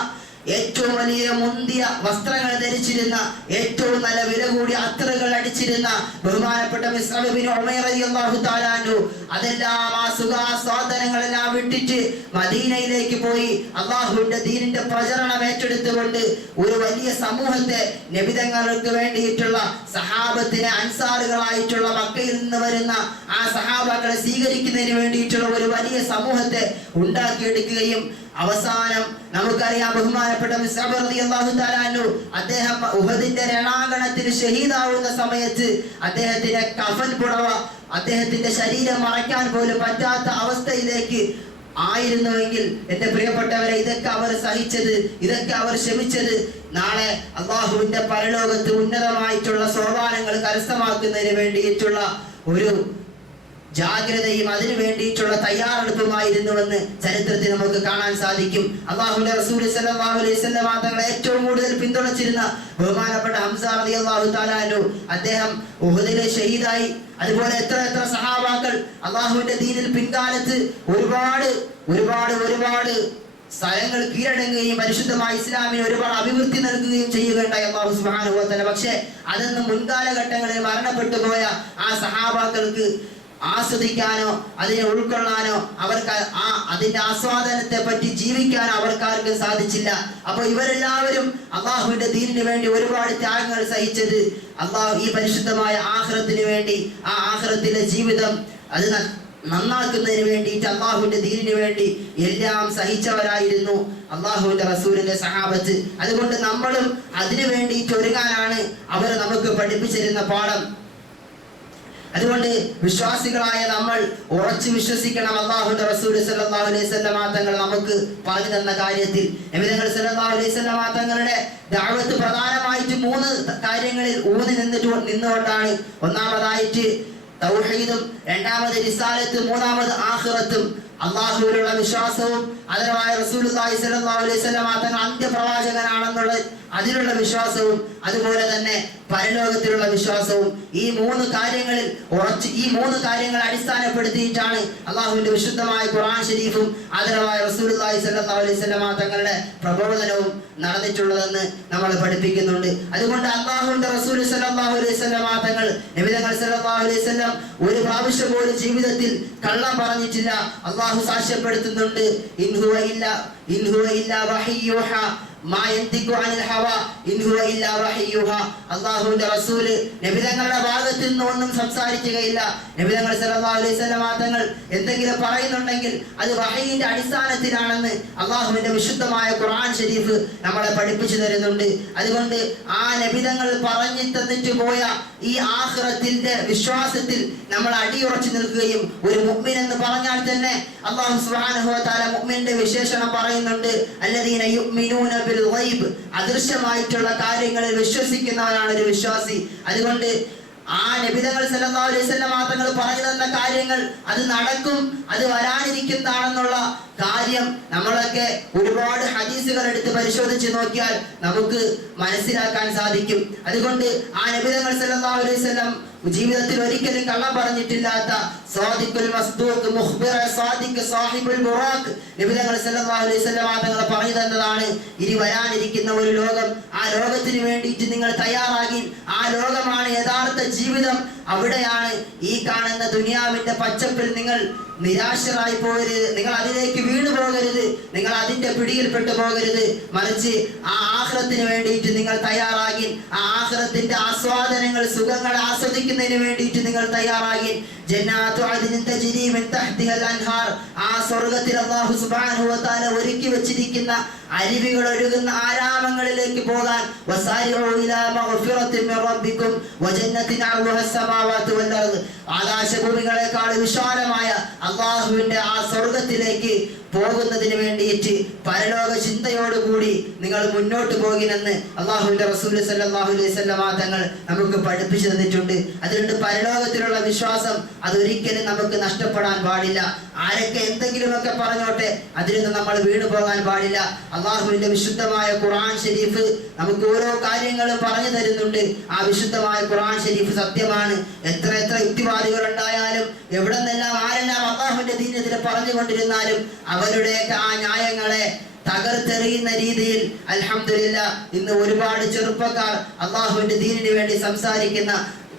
ഏറ്റവും വലിയ മുന്തിയ വസ്ത്രങ്ങൾ ധരിച്ചിരുന്ന, ഏറ്റവും നല്ല വില കൂടിയ അത്തറുകൾ അടിച്ചിരുന്ന ബഹുമാനപ്പെട്ട മിസ്അബ് ഇബ്നു ഉമൈർ റളിയല്ലാഹു തആല അൻഹു അതെല്ലാം ആ സുഖാസ്വാദനങ്ങളെല്ലാം വിട്ടിട്ട് മദീനയിലേക്ക് പോയി അല്ലാഹുവിന്റെ ദീനിന്റെ പ്രചരണം ഏറ്റെടുത്തുകൊണ്ട് ഒരു വലിയ സമൂഹത്തെ നബി തങ്ങൾക്ക് വേണ്ടിയിട്ടുള്ള സഹാബത്തിനെ അൻസാറുകളായിട്ടുള്ള മക്കയിൽ നിന്ന് വരുന്ന ആ സഹാബാക്കളെ സ്വീകരിക്കുന്നതിന് വേണ്ടിയിട്ടുള്ള ഒരു വലിയ സമൂഹത്തെ ഉണ്ടാക്കിയെടുക്കുകയും അവസാനം നമുക്കറിയാം ബഹുമാനപ്പെട്ട മിസ്അബ് റളിയല്ലാഹു തആല അൻഹു അദ്ദേഹം ഉഹദിന്റെ രണാങ്കണത്തിൽ ഷഹീദാവുന്ന സമയത്ത് അദ്ദേഹത്തിന്റെ കഫൻ പുടവ അദ്ദേഹത്തിന്റെ ശരീരം മറയ്ക്കാൻ പോലും പറ്റാത്ത അവസ്ഥയിലേക്ക് ആയിരുന്നുവെങ്കിൽ എന്റെ പ്രിയപ്പെട്ടവരെ, ഇതൊക്കെ അവർ സഹിച്ചത്, ഇതൊക്കെ അവർ ക്ഷമിച്ചത് നാളെ അല്ലാഹുവിന്റെ പരലോകത്ത് ഉന്നതമായിട്ടുള്ള സോപാനങ്ങൾ കരസ്ഥമാക്കുന്നതിന് വേണ്ടിയിട്ടുള്ള ഒരു ജാഗ്രതയും അതിനു വേണ്ടിയിട്ടുള്ള തയ്യാറെടുപ്പുമായിരുന്നുവെന്ന് ചരിത്രത്തിൽ നമുക്ക് കാണാൻ സാധിക്കും. അല്ലാഹുവിന്റെ റസൂൽ സല്ലല്ലാഹു അലൈഹി വസല്ലം തങ്ങളെ ഏറ്റവും കൂടുതൽ പിന്തുണച്ചിരുന്ന ബഹുമാനപ്പെട്ട ഹംസ റളിയല്ലാഹു തആല അൻഹു അദ്ദേഹം ഉഹദിലെ ഷഹീദായി. അതുപോലെ എത്ര സഹാബാക്കൾ അല്ലാഹുവിന്റെ ദീനിൽ പിൻകാലത്ത് ഒരുപാട് സ്ഥലങ്ങൾ കീഴടങ്ങുകയും പരിശുദ്ധമായ ഇസ്ലാമിന് ഒരുപാട് അഭിവൃദ്ധി നൽകുകയും ചെയ്യുകയുണ്ടായി അല്ലാഹു സുബ്ഹാനഹു വ തആല. പക്ഷേ അതൊന്നും മുൻകാലഘട്ടങ്ങളിൽ മരണപ്പെട്ടു പോയ ആ സഹാബാക്കൾക്ക് ആസ്വദിക്കാനോ അതിനെ ഉൾക്കൊള്ളാനോ അവർക്ക് അതിന്റെ ആസ്വാദനത്തെ പറ്റി ജീവിക്കാനോ അവർക്കാർക്കും സാധിച്ചില്ല. അപ്പൊ ഇവരെല്ലാവരും അള്ളാഹുവിന്റെ ദീനിന് വേണ്ടി ഒരുപാട് ത്യാഗങ്ങൾ സഹിച്ചത് അള്ളാഹു ഈ പരിശുദ്ധമായ ആഖിറത്തിന് വേണ്ടി, ആ ആഖിറത്തിലെ ജീവിതം അത് നന്നാക്കുന്നതിന് വേണ്ടിയിട്ട് അള്ളാഹുവിന്റെ ദീനിന് വേണ്ടി എല്ലാം സഹിച്ചവരായിരുന്നു അള്ളാഹുവിന്റെ റസൂലിന്റെ സഹാബത്ത്. അതുകൊണ്ട് നമ്മളും അതിനു വേണ്ടിയിട്ട് ഒരുങ്ങാനാണ് അവർ നമുക്ക് പഠിപ്പിച്ചിരുന്ന പാഠം. അതുകൊണ്ട് വിശ്വാസികളായ നമ്മൾ ഉറച്ചു വിശ്വസിക്കണം അല്ലാഹുവിന്റെ റസൂൽ സല്ലല്ലാഹു അലൈഹി വസല്ലം തങ്ങൾ നമുക്ക് പറഞ്ഞു തന്ന കാര്യത്തിൽ. നബി തങ്ങൾ സല്ലല്ലാഹു അലൈഹി വസല്ലം തങ്ങളുടെ ദഅവത്ത് പ്രധാനമായിട്ട് 3 കാര്യങ്ങളിൽ ഊന്നി നിന്നുകൊണ്ടാണ്. ഒന്നാമതായിട്ട് തൗഹീദും, രണ്ടാമത് റിസാലത്തും, മൂന്നാമത് ആഖിറത്തും. അല്ലാഹുവിലുള്ള വിശ്വാസവും അതരമായ റസൂലുള്ളാഹി സ്വല്ലല്ലാഹു അലൈഹി വസല്ലം തങ്ങൾ അന്ത്യപ്രവാചകനാണെന്നുള്ള അതിലുള്ള വിശ്വാസവും അതുപോലെ തന്നെ പരലോകത്തിലുള്ള വിശ്വാസവും. ഈ 3 കാര്യങ്ങളിൽ ഈ 3 കാര്യങ്ങൾ അടിസ്ഥാനപ്പെടുത്തിയിട്ടാണ് അള്ളാഹുവിന്റെ വിശുദ്ധമായ ഖുർആൻ ശരീഫും അതരമായ റസൂലുള്ളാഹി സ്വല്ലല്ലാഹു അലൈഹി വസല്ലം തങ്ങളുടെ പ്രബോധനവും നടന്നിട്ടുള്ളതെന്ന് നമ്മൾ പഠിപ്പിക്കുന്നുണ്ട്. അതുകൊണ്ട് അള്ളാഹുവിന്റെ റസൂൽ സ്വല്ലല്ലാഹു അലൈഹി വസല്ലം തങ്ങൾ നബി തങ്ങൾ സ്വല്ലല്ലാഹു അലൈഹി വസല്ലം ഒരു പ്രാവശ്യം പോലും ജീവിതത്തിൽ കള്ളം പറഞ്ഞിട്ടില്ല. അള്ളാഹു സാക്ഷ്യപ്പെടുത്തുന്നുണ്ട്, ഇൻ ഹുവ ഇല്ലാ വഹയ്യുഹ മാ യന്തിഖു അനിൽ ഹവാ ഇൻ ഹുവ ഇല്ലാ വഹയ്യുഹ. അല്ലാഹുവിന്റെ റസൂൽ നബി തങ്ങളുടെ ഭാഗത്ത് നിന്ന് ഒന്നും സംസാരിക്കുകയില്ല. നബി തങ്ങൾ സല്ലല്ലാഹു അലൈഹി വസല്ലം തങ്ങൾ എന്തെങ്കിലും പറയുന്നുണ്ടെങ്കിൽ അത് വഹയിന്റെ അടിസ്ഥാനത്തിലാണെന്ന് അല്ലാഹുവിന്റെ വിശുദ്ധമായ ഖുർആൻ ശരീഫ് നമ്മളെ പഠിപ്പിച്ചു തരുന്നുണ്ട്. അതുകൊണ്ട് ആ നബി തങ്ങൾ പറഞ്ഞു തന്നിട്ട് പോയ ഈ ആഖിറത്തിന്റെ വിശ്വാസത്തിൽ നമ്മൾ അടിയുറച്ചു നിൽക്കുകയും, ഒരു മുഅ്മിൻ എന്ന് പറഞ്ഞാൽ തന്നെ അല്ലാഹു സുബ്ഹാനഹു വ തആല മുഅ്മിന്റെ വിശേഷണം പറയുന്നുണ്ട്, അല്ലദീന യുഅ്മിനൂന ബിൽ ഗൈബ്, അദൃശ്യമായിട്ടുള്ള കാര്യങ്ങളിൽ വിശ്വസിക്കുന്നവരാണ് ഒരു വിശ്വാസി. അതുകൊണ്ട് ആ നബി തങ്ങൾ സല്ലല്ലാഹു അലൈഹി വസല്ലം തങ്ങൾ പറഞ്ഞു തന്ന കാര്യങ്ങൾ അത് നടക്കും, അത് വരാനിരിക്കുന്നതാണെന്നുള്ള കാര്യം നമ്മളൊക്കെ ഒരുപാട് ഹദീസുകൾ എടുത്ത് പരിശോധിച്ച് നോക്കിയാൽ നമുക്ക് മനസ്സിലാക്കാൻ സാധിക്കും. അതുകൊണ്ട് ആ നബി തങ്ങൾ സല്ലല്ലാഹു അലൈഹി വസല്ലം ജീവിതത്തിൽ ഒരിക്കലും കള്ളം പറഞ്ഞിട്ടില്ലാത്ത സാദിഖുൽ മസ്ദൂഖ് മുഖ്ബിർ സാദിഖ് സാഹിബുൽ ബുറാഖ് നബി തങ്ങൾ സല്ലല്ലാഹു അലൈഹി വസല്ലം തങ്ങൾ പറഞ്ഞു തന്നതാണ്, ഇനി വരാനിരിക്കുന്ന ഒരു ലോകം, ആ ലോകത്തിന് വേണ്ടിയിട്ട് നിങ്ങൾ തയ്യാറാകി, ആ ലോകമാണ് യഥാർത്ഥ ജീവിതം, അവിടെയാണ് ഈ കാണുന്ന ദുനിയാവിന്റെ പച്ചപ്പിൽ നിങ്ങൾ നിരാശരായി പോകരുത്, നിങ്ങൾ അതിലേക്ക് വീണു പോകരുത്, നിങ്ങൾ അതിന്റെ പിടിയിൽപ്പെട്ടു പോകരുത്. മറിച്ച് ആ ആഖിറത്തിന് വേണ്ടിയിട്ട് നിങ്ങൾ തയ്യാറാകി, ആ ആഖിറത്തിന്റെ ആസ്വാദനങ്ങൾ, സുഖങ്ങൾ ആസ്വദിക്കുന്നതിന് വേണ്ടിയിട്ട് നിങ്ങൾ തയ്യാറാകി. ജന്നാത്തു അദ്നിൻ തജ്രി മിൻ തഹ്തിഹൽ അൻഹാർ, ആ സ്വർഗ്ഗത്തിൽ അല്ലാഹു സുബ്ഹാനഹു വ തആല ഒരുക്കി വെച്ചിരിക്കുന്ന അരുവികൾ ഒഴുകുന്ന ആരാമങ്ങളിലേക്ക് പോകാൻ. വസാരിഉ ഇലാ മഗ്ഫിറത്തിൻ മിൻ റബ്ബിക്കും വജന്നത്തിൻ അർളുഹസ് സമാവാതു വൽ അർദ്, ആകാശഭൂമികളെക്കാൾ വിശാലമായ അല്ലാഹുവിന്റെ ആ സ്വർഗ്ഗത്തിലേക്ക് പോകുന്നതിന് വേണ്ടിയിട്ട് പരലോക ചിന്തയോടുകൂടി നിങ്ങൾ മുന്നോട്ട് പോകിനെന്ന് അല്ലാഹുവിന്റെ റസൂൽ സല്ലല്ലാഹു അലൈഹി വസല്ലം തങ്ങൾ നമുക്ക് പഠിപ്പിച്ചു തന്നിട്ടുണ്ട്. അതുകൊണ്ട് പരലോകത്തിലുള്ള വിശ്വാസം അതൊരിക്കലും നമുക്ക് നഷ്ടപ്പെടാൻ പാടില്ല. ആരൊക്കെ എന്തെങ്കിലുമൊക്കെ പറഞ്ഞോട്ടെ, അതിലൊന്നും നമ്മൾ വീണു പോകാൻ പാടില്ല. അല്ലാഹുവിന്റെ വിശുദ്ധമായ ഖുർആൻ ഷരീഫ് നമുക്ക് ഓരോ കാര്യങ്ങളും പറഞ്ഞു തരുന്നുണ്ട്. ആ വിശുദ്ധമായ ഖുർആൻ ഷരീഫ് സത്യമാണ്. എത്ര യുക്തിവാദികൾ ഉണ്ടായാലും, എവിടെ നിന്നെല്ലാം ആരെല്ലാം അല്ലാഹുവിന്റെ ദീനെതിരെ പറഞ്ഞുകൊണ്ടിരുന്നാലും അവരുടെയൊക്കെ ആ ന്യായങ്ങളെ തകർത്തെറിയുന്ന രീതിയിൽ അൽഹംദുലില്ലാഹ് ഇന്ന് ഒരുപാട് ചെറുപ്പക്കാർ അല്ലാഹുവിന്റെ ദീനിന് വേണ്ടി സംസാരിക്കുന്ന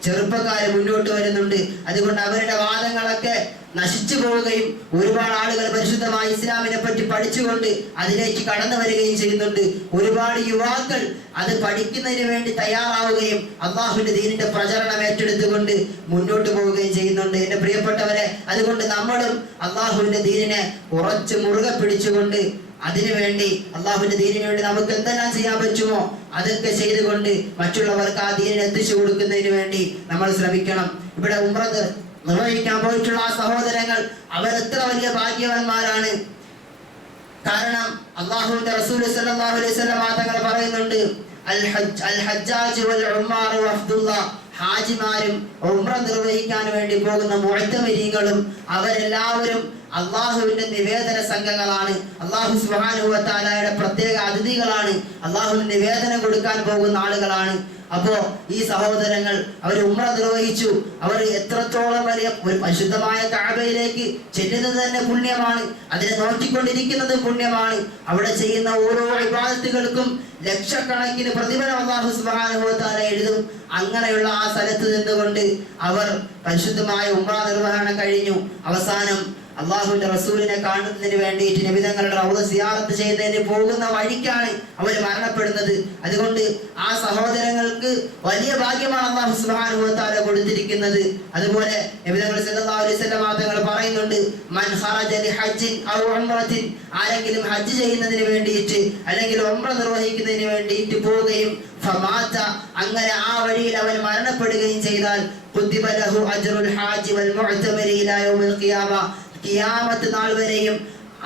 ചെറുപ്പക്കാർ മുന്നോട്ട് വരുന്നുണ്ട്. അതുകൊണ്ട് അവരുടെ വാദങ്ങളൊക്കെ നശിച്ചു പോവുകയും ഒരുപാട് ആളുകൾ പരിശുദ്ധമായ ഇസ്ലാമിനെ പറ്റി പഠിച്ചുകൊണ്ട് അതിലേക്ക് കടന്നു വരികയും ചെയ്യുന്നുണ്ട്. ഒരുപാട് യുവാക്കൾ അത് പഠിക്കുന്നതിന് വേണ്ടി തയ്യാറാവുകയും അല്ലാഹുവിന്റെ ദീനിന്റെ പ്രചരണം ഏറ്റെടുത്തുകൊണ്ട് മുന്നോട്ട് പോവുകയും ചെയ്യുന്നുണ്ട്. എന്റെ പ്രിയപ്പെട്ടവരെ, അതുകൊണ്ട് നമ്മളും അല്ലാഹുവിന്റെ ദീനിനെ ഉറച്ചു മുറുകെ പിടിച്ചുകൊണ്ട് അതിനുവേണ്ടി അല്ലാഹുവിന്റെ ദീനിന് വേണ്ടി നമുക്ക് എന്തെല്ലാം ചെയ്യാൻ പറ്റുമോ അതൊക്കെ ചെയ്തുകൊണ്ട് മറ്റുള്ളവർക്ക് ആ ദീനിനെ എത്തിച്ചു കൊടുക്കുന്നതിന് വേണ്ടി നമ്മൾ ശ്രമിക്കണം. ഇവിടെ ഉംറ നിർവഹിക്കാൻ പോയിട്ടുള്ള ആ സഹോദരങ്ങൾ അവരെത്ര വലിയ ഭാഗ്യവാന്മാരാണ്. കാരണം അല്ലാഹുവിന്റെ റസൂൽ സല്ലല്ലാഹു അലൈഹി വസല്ലം തങ്ങൾ പറയുന്നുണ്ട്, അൽ ഹജ്ജാജ് വൽ ഉമ്മാർ വഫ്ദുല്ലാഹ്, ഹാജിമാരും ഉംറ നിർവഹിക്കാൻ വേണ്ടി പോകുന്ന മുഅ്തമിരീങ്ങളും അവരെല്ലാവരും അള്ളാഹുവിന്റെ നിവേദന സംഘങ്ങളാണ്. അല്ലാഹു സുബ്ഹാനഹു വ തആലയുടെ പ്രത്യേക അതിഥികളാണ്. അള്ളാഹുവിന് നിവേദനം കൊടുക്കാൻ പോകുന്ന ആളുകളാണ്. അപ്പോ ഈ സഹോദരങ്ങൾ അവർ ഉംറ നിർവഹിച്ചു. അവർ എത്രത്തോളം വലിയ ഒരു പരിശുദ്ധമായ കഅബയിലേക്ക് ചെല്ലുന്നത് തന്നെ പുണ്യമാണ്, അതിനെ നോക്കിക്കൊണ്ടിരിക്കുന്നത് പുണ്യമാണ്. അവിടെ ചെയ്യുന്ന ഓരോ ഇബാദത്തുകൾക്കും ലക്ഷക്കണക്കിന് പ്രതിഫലം അല്ലാഹു സുബ്ഹാനഹു വ തആല എഴുതും. അങ്ങനെയുള്ള ആ സ്ഥലത്ത് നിന്നുകൊണ്ട് അവർ പരിശുദ്ധമായ ഉംറ നിർവഹണം കഴിഞ്ഞു. അവസാനം അല്ലാഹുവിന്റെ റസൂലിനെ കാണുന്നതിന് വേണ്ടിയിട്ട് നബി തങ്ങളുടെ റൗള സിയാറത്ത് ചെയ്യുന്നതിന് പോകുന്ന വഴിക്കാണ് അവർ മരണപ്പെടുന്നത്. അതുകൊണ്ട് ആ സഹോദരങ്ങൾക്ക് വലിയ ഭാഗ്യമാണ് അല്ലാഹു സുബ്ഹാനഹു വ തആല കൊടുത്തിരിക്കുന്നത്. അതുപോലെ നബി തങ്ങൾ സല്ലല്ലാഹു അലൈഹി വസല്ലം തങ്ങൾ പറയുന്നുണ്ട്, മൻ ഖറജ ലി ഹജ്ജിൻ ഔ ഉംറത്തിൻ, ആരെങ്കിലും ഹജ്ജ് ചെയ്യുന്നതിന് വേണ്ടിയിട്ട് അല്ലെങ്കിൽ ഉംറ നിർവഹിക്കുന്നതിന് വേണ്ടിയിട്ട് പോവുകയും ഫമാത, അങ്ങനെ ആ വഴിയിൽ അവൻ മരണപ്പെടുകയും ചെയ്താൽ ഖുതിബ ലഹു അജ്റുൽ ഹാജി വൽ മുഅ്തമരി ഇലാ യൗമിൽ ഖിയാമ, ഖിയാമത്ത് നാൾ വരെയും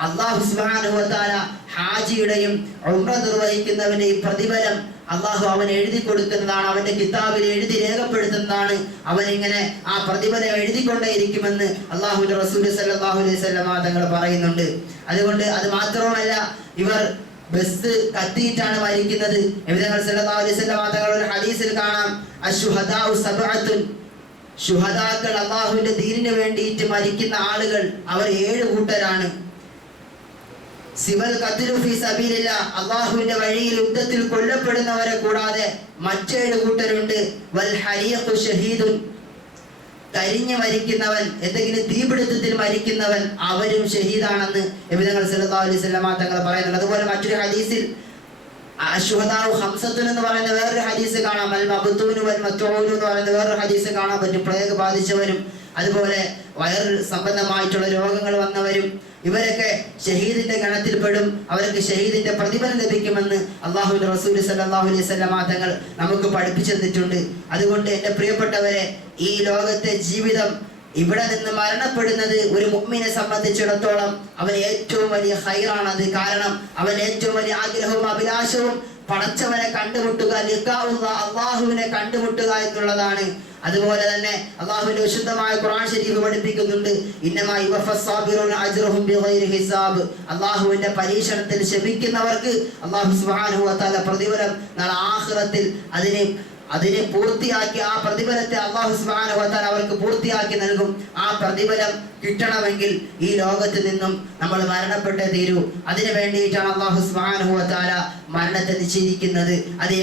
അല്ലാഹു സുബ്ഹാനഹു വ തആല ഹാജിയുടെയും ഉംറ നിർവഹിക്കുന്നവന്റെയും പ്രതിഫലം അല്ലാഹു അവൻ എഴുതി കൊടുക്കുന്നതാണ്, അവന്റെ കിതാബിൽ എഴുതി രേഖപ്പെടുത്തുന്നതാണ്. അവൻ ഇങ്ങനെ ആ പ്രതിഫലം എഴുതിക്കൊണ്ടേയിരിക്കുമെന്ന് അല്ലാഹുവിന്റെ റസൂൽ സല്ലല്ലാഹു അലൈഹി വസല്ലം തങ്ങൾ പറയുന്നുണ്ട്. അതുകൊണ്ട് അത് മാത്രമല്ല, ഇവർ ബസ് കത്തിയിട്ടാണ് മരിക്കുന്നത്. നബി തങ്ങൾ സല്ലല്ലാഹു അലൈഹി വസല്ലം തങ്ങൾ ഒരു ഹദീസിൽ കാണാം, അശ്ശുഹദാഉ സബ്അത്തുൻ, ശുഹദാക്കൾ അല്ലാഹുവിന്റെ ദീനിന് വേണ്ടിയിട്ട് മരിക്കുന്ന ആളുകൾ അവർ 7 കൂട്ടരാണ്. സിവൽ ഖത്ലു ഫീ സബീലില്ലാഹ്, അല്ലാഹുവിന്റെ വഴിയിൽ യുദ്ധത്തിൽ കൊല്ലപ്പെടുന്നവരെ കൂടാതെ മറ്റേഴ് കൂട്ടരുണ്ട്. വൽ ഹരീഖു ഷഹീദുൻ, കരിഞ്ഞു മരിക്കുന്നവൻ, എന്തെങ്കിലും തീപിടുത്തത്തിൽ മരിക്കുന്നവൻ അവരും ഷഹീദാണെന്ന് നബി തങ്ങൾ സല്ലല്ലാഹു അലൈഹി വസല്ലം തങ്ങൾ പറയുന്നുണ്ട്. അതുപോലെ മറ്റൊരു ഹദീസിൽ അശ്ഹദാഉ ഖംസത്തുൻ എന്ന് പറയുന്ന വേറൊരു ഹദീസ് കാണാം. അൽ മബ്തൂനു വൽ മത്ഊനു എന്ന് പറയുന്ന വേറൊരു ഹദീസ് കാണാൻ പറ്റും. പ്ലേഗ് ബാധിച്ചവരും അതുപോലെ വയർ സംബന്ധമായിട്ടുള്ള രോഗങ്ങൾ വന്നവരും ഇവരൊക്കെ ഷഹീദിന്റെ ഗണത്തിൽപ്പെടും. അവർക്ക് ഷഹീദിന്റെ പ്രതിഫലം ലഭിക്കുമെന്ന് അല്ലാഹുവിന്റെ റസൂൽ സല്ലല്ലാഹു അലൈഹി വസല്ലം തങ്ങൾ നമുക്ക് പഠിപ്പിച്ചു തന്നിട്ടുണ്ട്. അതുകൊണ്ട് എൻ്റെ പ്രിയപ്പെട്ടവരെ, ഈ ലോകത്തെ ജീവിതം ഇവിടെ നിന്ന് മരണപ്പെടുന്നത് ഒരു മുഅ്മിനെ സംബന്ധിച്ചിടത്തോളം അവൻ ഏറ്റവും വലിയ ഖൈറാണത്. കാരണം അവൻ ഏറ്റവും വലിയ ആഗ്രഹവും അഭിലാഷവും പടച്ചവനെ കണ്ടുമുട്ടുക, അല്ലാഹുവിനെ കണ്ടുമുട്ടുക എന്നുള്ളതാണ്. അതുപോലെ തന്നെ അല്ലാഹുവിന്റെ വിശുദ്ധമായ ഖുർആൻ ശരീഫ് പഠിപ്പിക്കുന്നുണ്ട്, ഇന്നമാ യുവഫസ്സാബിറൂന അജ്റഹും ബിഗൈരി ഹിസാബ്, അല്ലാഹുവിന്റെ പരീക്ഷണത്തിൽ ക്ഷമിക്കുന്നവർക്ക് അല്ലാഹു സുബ്ഹാനഹു വ തആല പ്രതിഫലം നാളെ ആഖിറത്തിൽ അതിനെ പൂർത്തിയാക്കി ആ പ്രതിഫലത്തെ അല്ലാഹു സുബ്ഹാനഹു വ തആല അവർക്ക് പൂർത്തിയാക്കി നൽകും. ആ പ്രതിഫലം കിട്ടണമെങ്കിൽ ഈ ലോകത്ത് നിന്നും നമ്മൾ മരണപ്പെട്ടേ തീരൂ. അതിനു വേണ്ടിയിട്ടാണ് അല്ലാഹു സുബ്ഹാനഹു വ തആല മരണത്തെ നിശ്ചയിക്കുന്നത്. അത്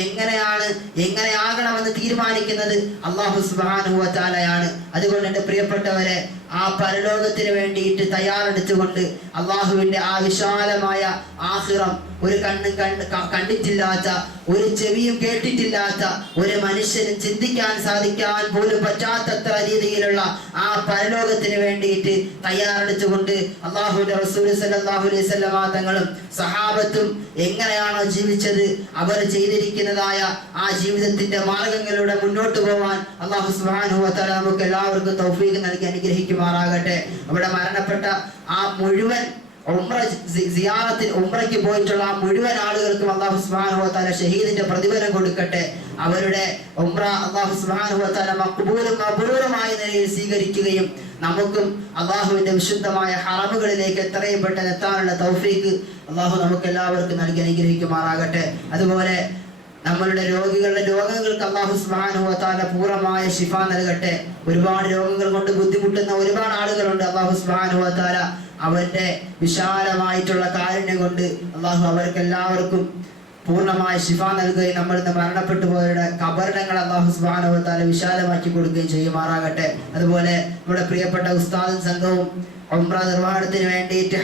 എങ്ങനെയാകണമെന്ന് തീരുമാനിക്കുന്നത് അല്ലാഹു സുബ്ഹാനഹു വ തആലയാണ്. അതുകൊണ്ട് എൻ്റെ പ്രിയപ്പെട്ടവരെ, ആ പരലോകത്തിന് വേണ്ടിയിട്ട് തയ്യാറെടുത്തുകൊണ്ട് അള്ളാഹുവിൻ്റെ ആ വിശാലമായ ആഖിറം ഒരു കണ്ണും കണ്ടിട്ടില്ലാത്ത, ഒരു ചെവിയും കേട്ടിട്ടില്ലാത്ത, ഒരു മനുഷ്യനും ചിന്തിക്കാൻ സാധിക്കാൻ പോലും പറ്റാത്തത്ര രീതിയിലുള്ള ആ പരലോകത്തിന് വേണ്ടിയിട്ട് തയ്യാറെടുത്തുകൊണ്ട് അള്ളാഹുവിൻ്റെ റസൂൽ സല്ലല്ലാഹു അലൈഹി വസല്ലം തങ്ങളും സഹാബത്തും എങ്ങനെയാണോ ജീവിച്ചത്, അവർ ചെയ്തിരിക്കുന്നതായ ആ ജീവിതത്തിന്റെ മാർഗങ്ങളിലൂടെ മുന്നോട്ട് പോവാൻ അല്ലാഹു സുബ്ഹാനഹു വ തആല നമുക്ക് എല്ലാവർക്കും തൗഫീഖ് നൽകി അനുഗ്രഹിക്കുമാറാകട്ടെ. അവിടെ മരണപ്പെട്ട ആ മുഴുവൻ ഉംറയ്ക്ക് പോയിട്ടുള്ള ആ മുഴുവൻ ആളുകൾക്കും അല്ലാഹു സുബ്ഹാനഹു വ തആല ഷഹീദിന്റെ പ്രതിഫലം കൊടുക്കട്ടെ. അവരുടെ ഉംറ അല്ലാഹു സുബ്ഹാനഹു വ തആല മഖ്ബൂലും മബ്റൂറുമായ നിലയിൽ സ്വീകരിക്കുകയും നമുക്കും അല്ലാഹുവിന്റെ വിശുദ്ധമായ ഹറമുകളിലേക്ക് എത്രയും പെട്ടെന്ന് എത്താനുള്ള തൗഫീഖ് അല്ലാഹു നമുക്ക് എല്ലാവർക്കും നൽകി അനുഗ്രഹിക്കുമാറാകട്ടെ. അതുപോലെ നമ്മളുടെ രോഗങ്ങൾക്ക് അല്ലാഹു സുബ്ഹാനഹു വ തആല പൂർണ്ണമായ ശിഫ നൽകട്ടെ. ഒരുപാട് രോഗങ്ങൾ കൊണ്ട് ബുദ്ധിമുട്ടുന്ന ഒരുപാട് ആളുകളുണ്ട്. അല്ലാഹു സുബ്ഹാനഹു വ തആല അവന്റെ വിശാലമായിട്ടുള്ള കാരുണ്യം കൊണ്ട് അല്ലാഹു അവർക്കെല്ലാവർക്കും പൂർണ്ണമായ ശിഫ നൽകുകയും നമ്മൾ ഇന്ന് മരണപ്പെട്ടു പോയവരുടെ ഖബറിടങ്ങൾ അല്ലാഹു സുബ്ഹാനഹു വ തആല വിശാലമാക്കി കൊടുക്കുകയും ചെയ്യുമാറാകട്ടെ. അതുപോലെ നമ്മുടെ പ്രിയപ്പെട്ട ഉസ്താദും സംഘവും ഉംറ നിർവഹണത്തിന് വേണ്ടിയിട്ട്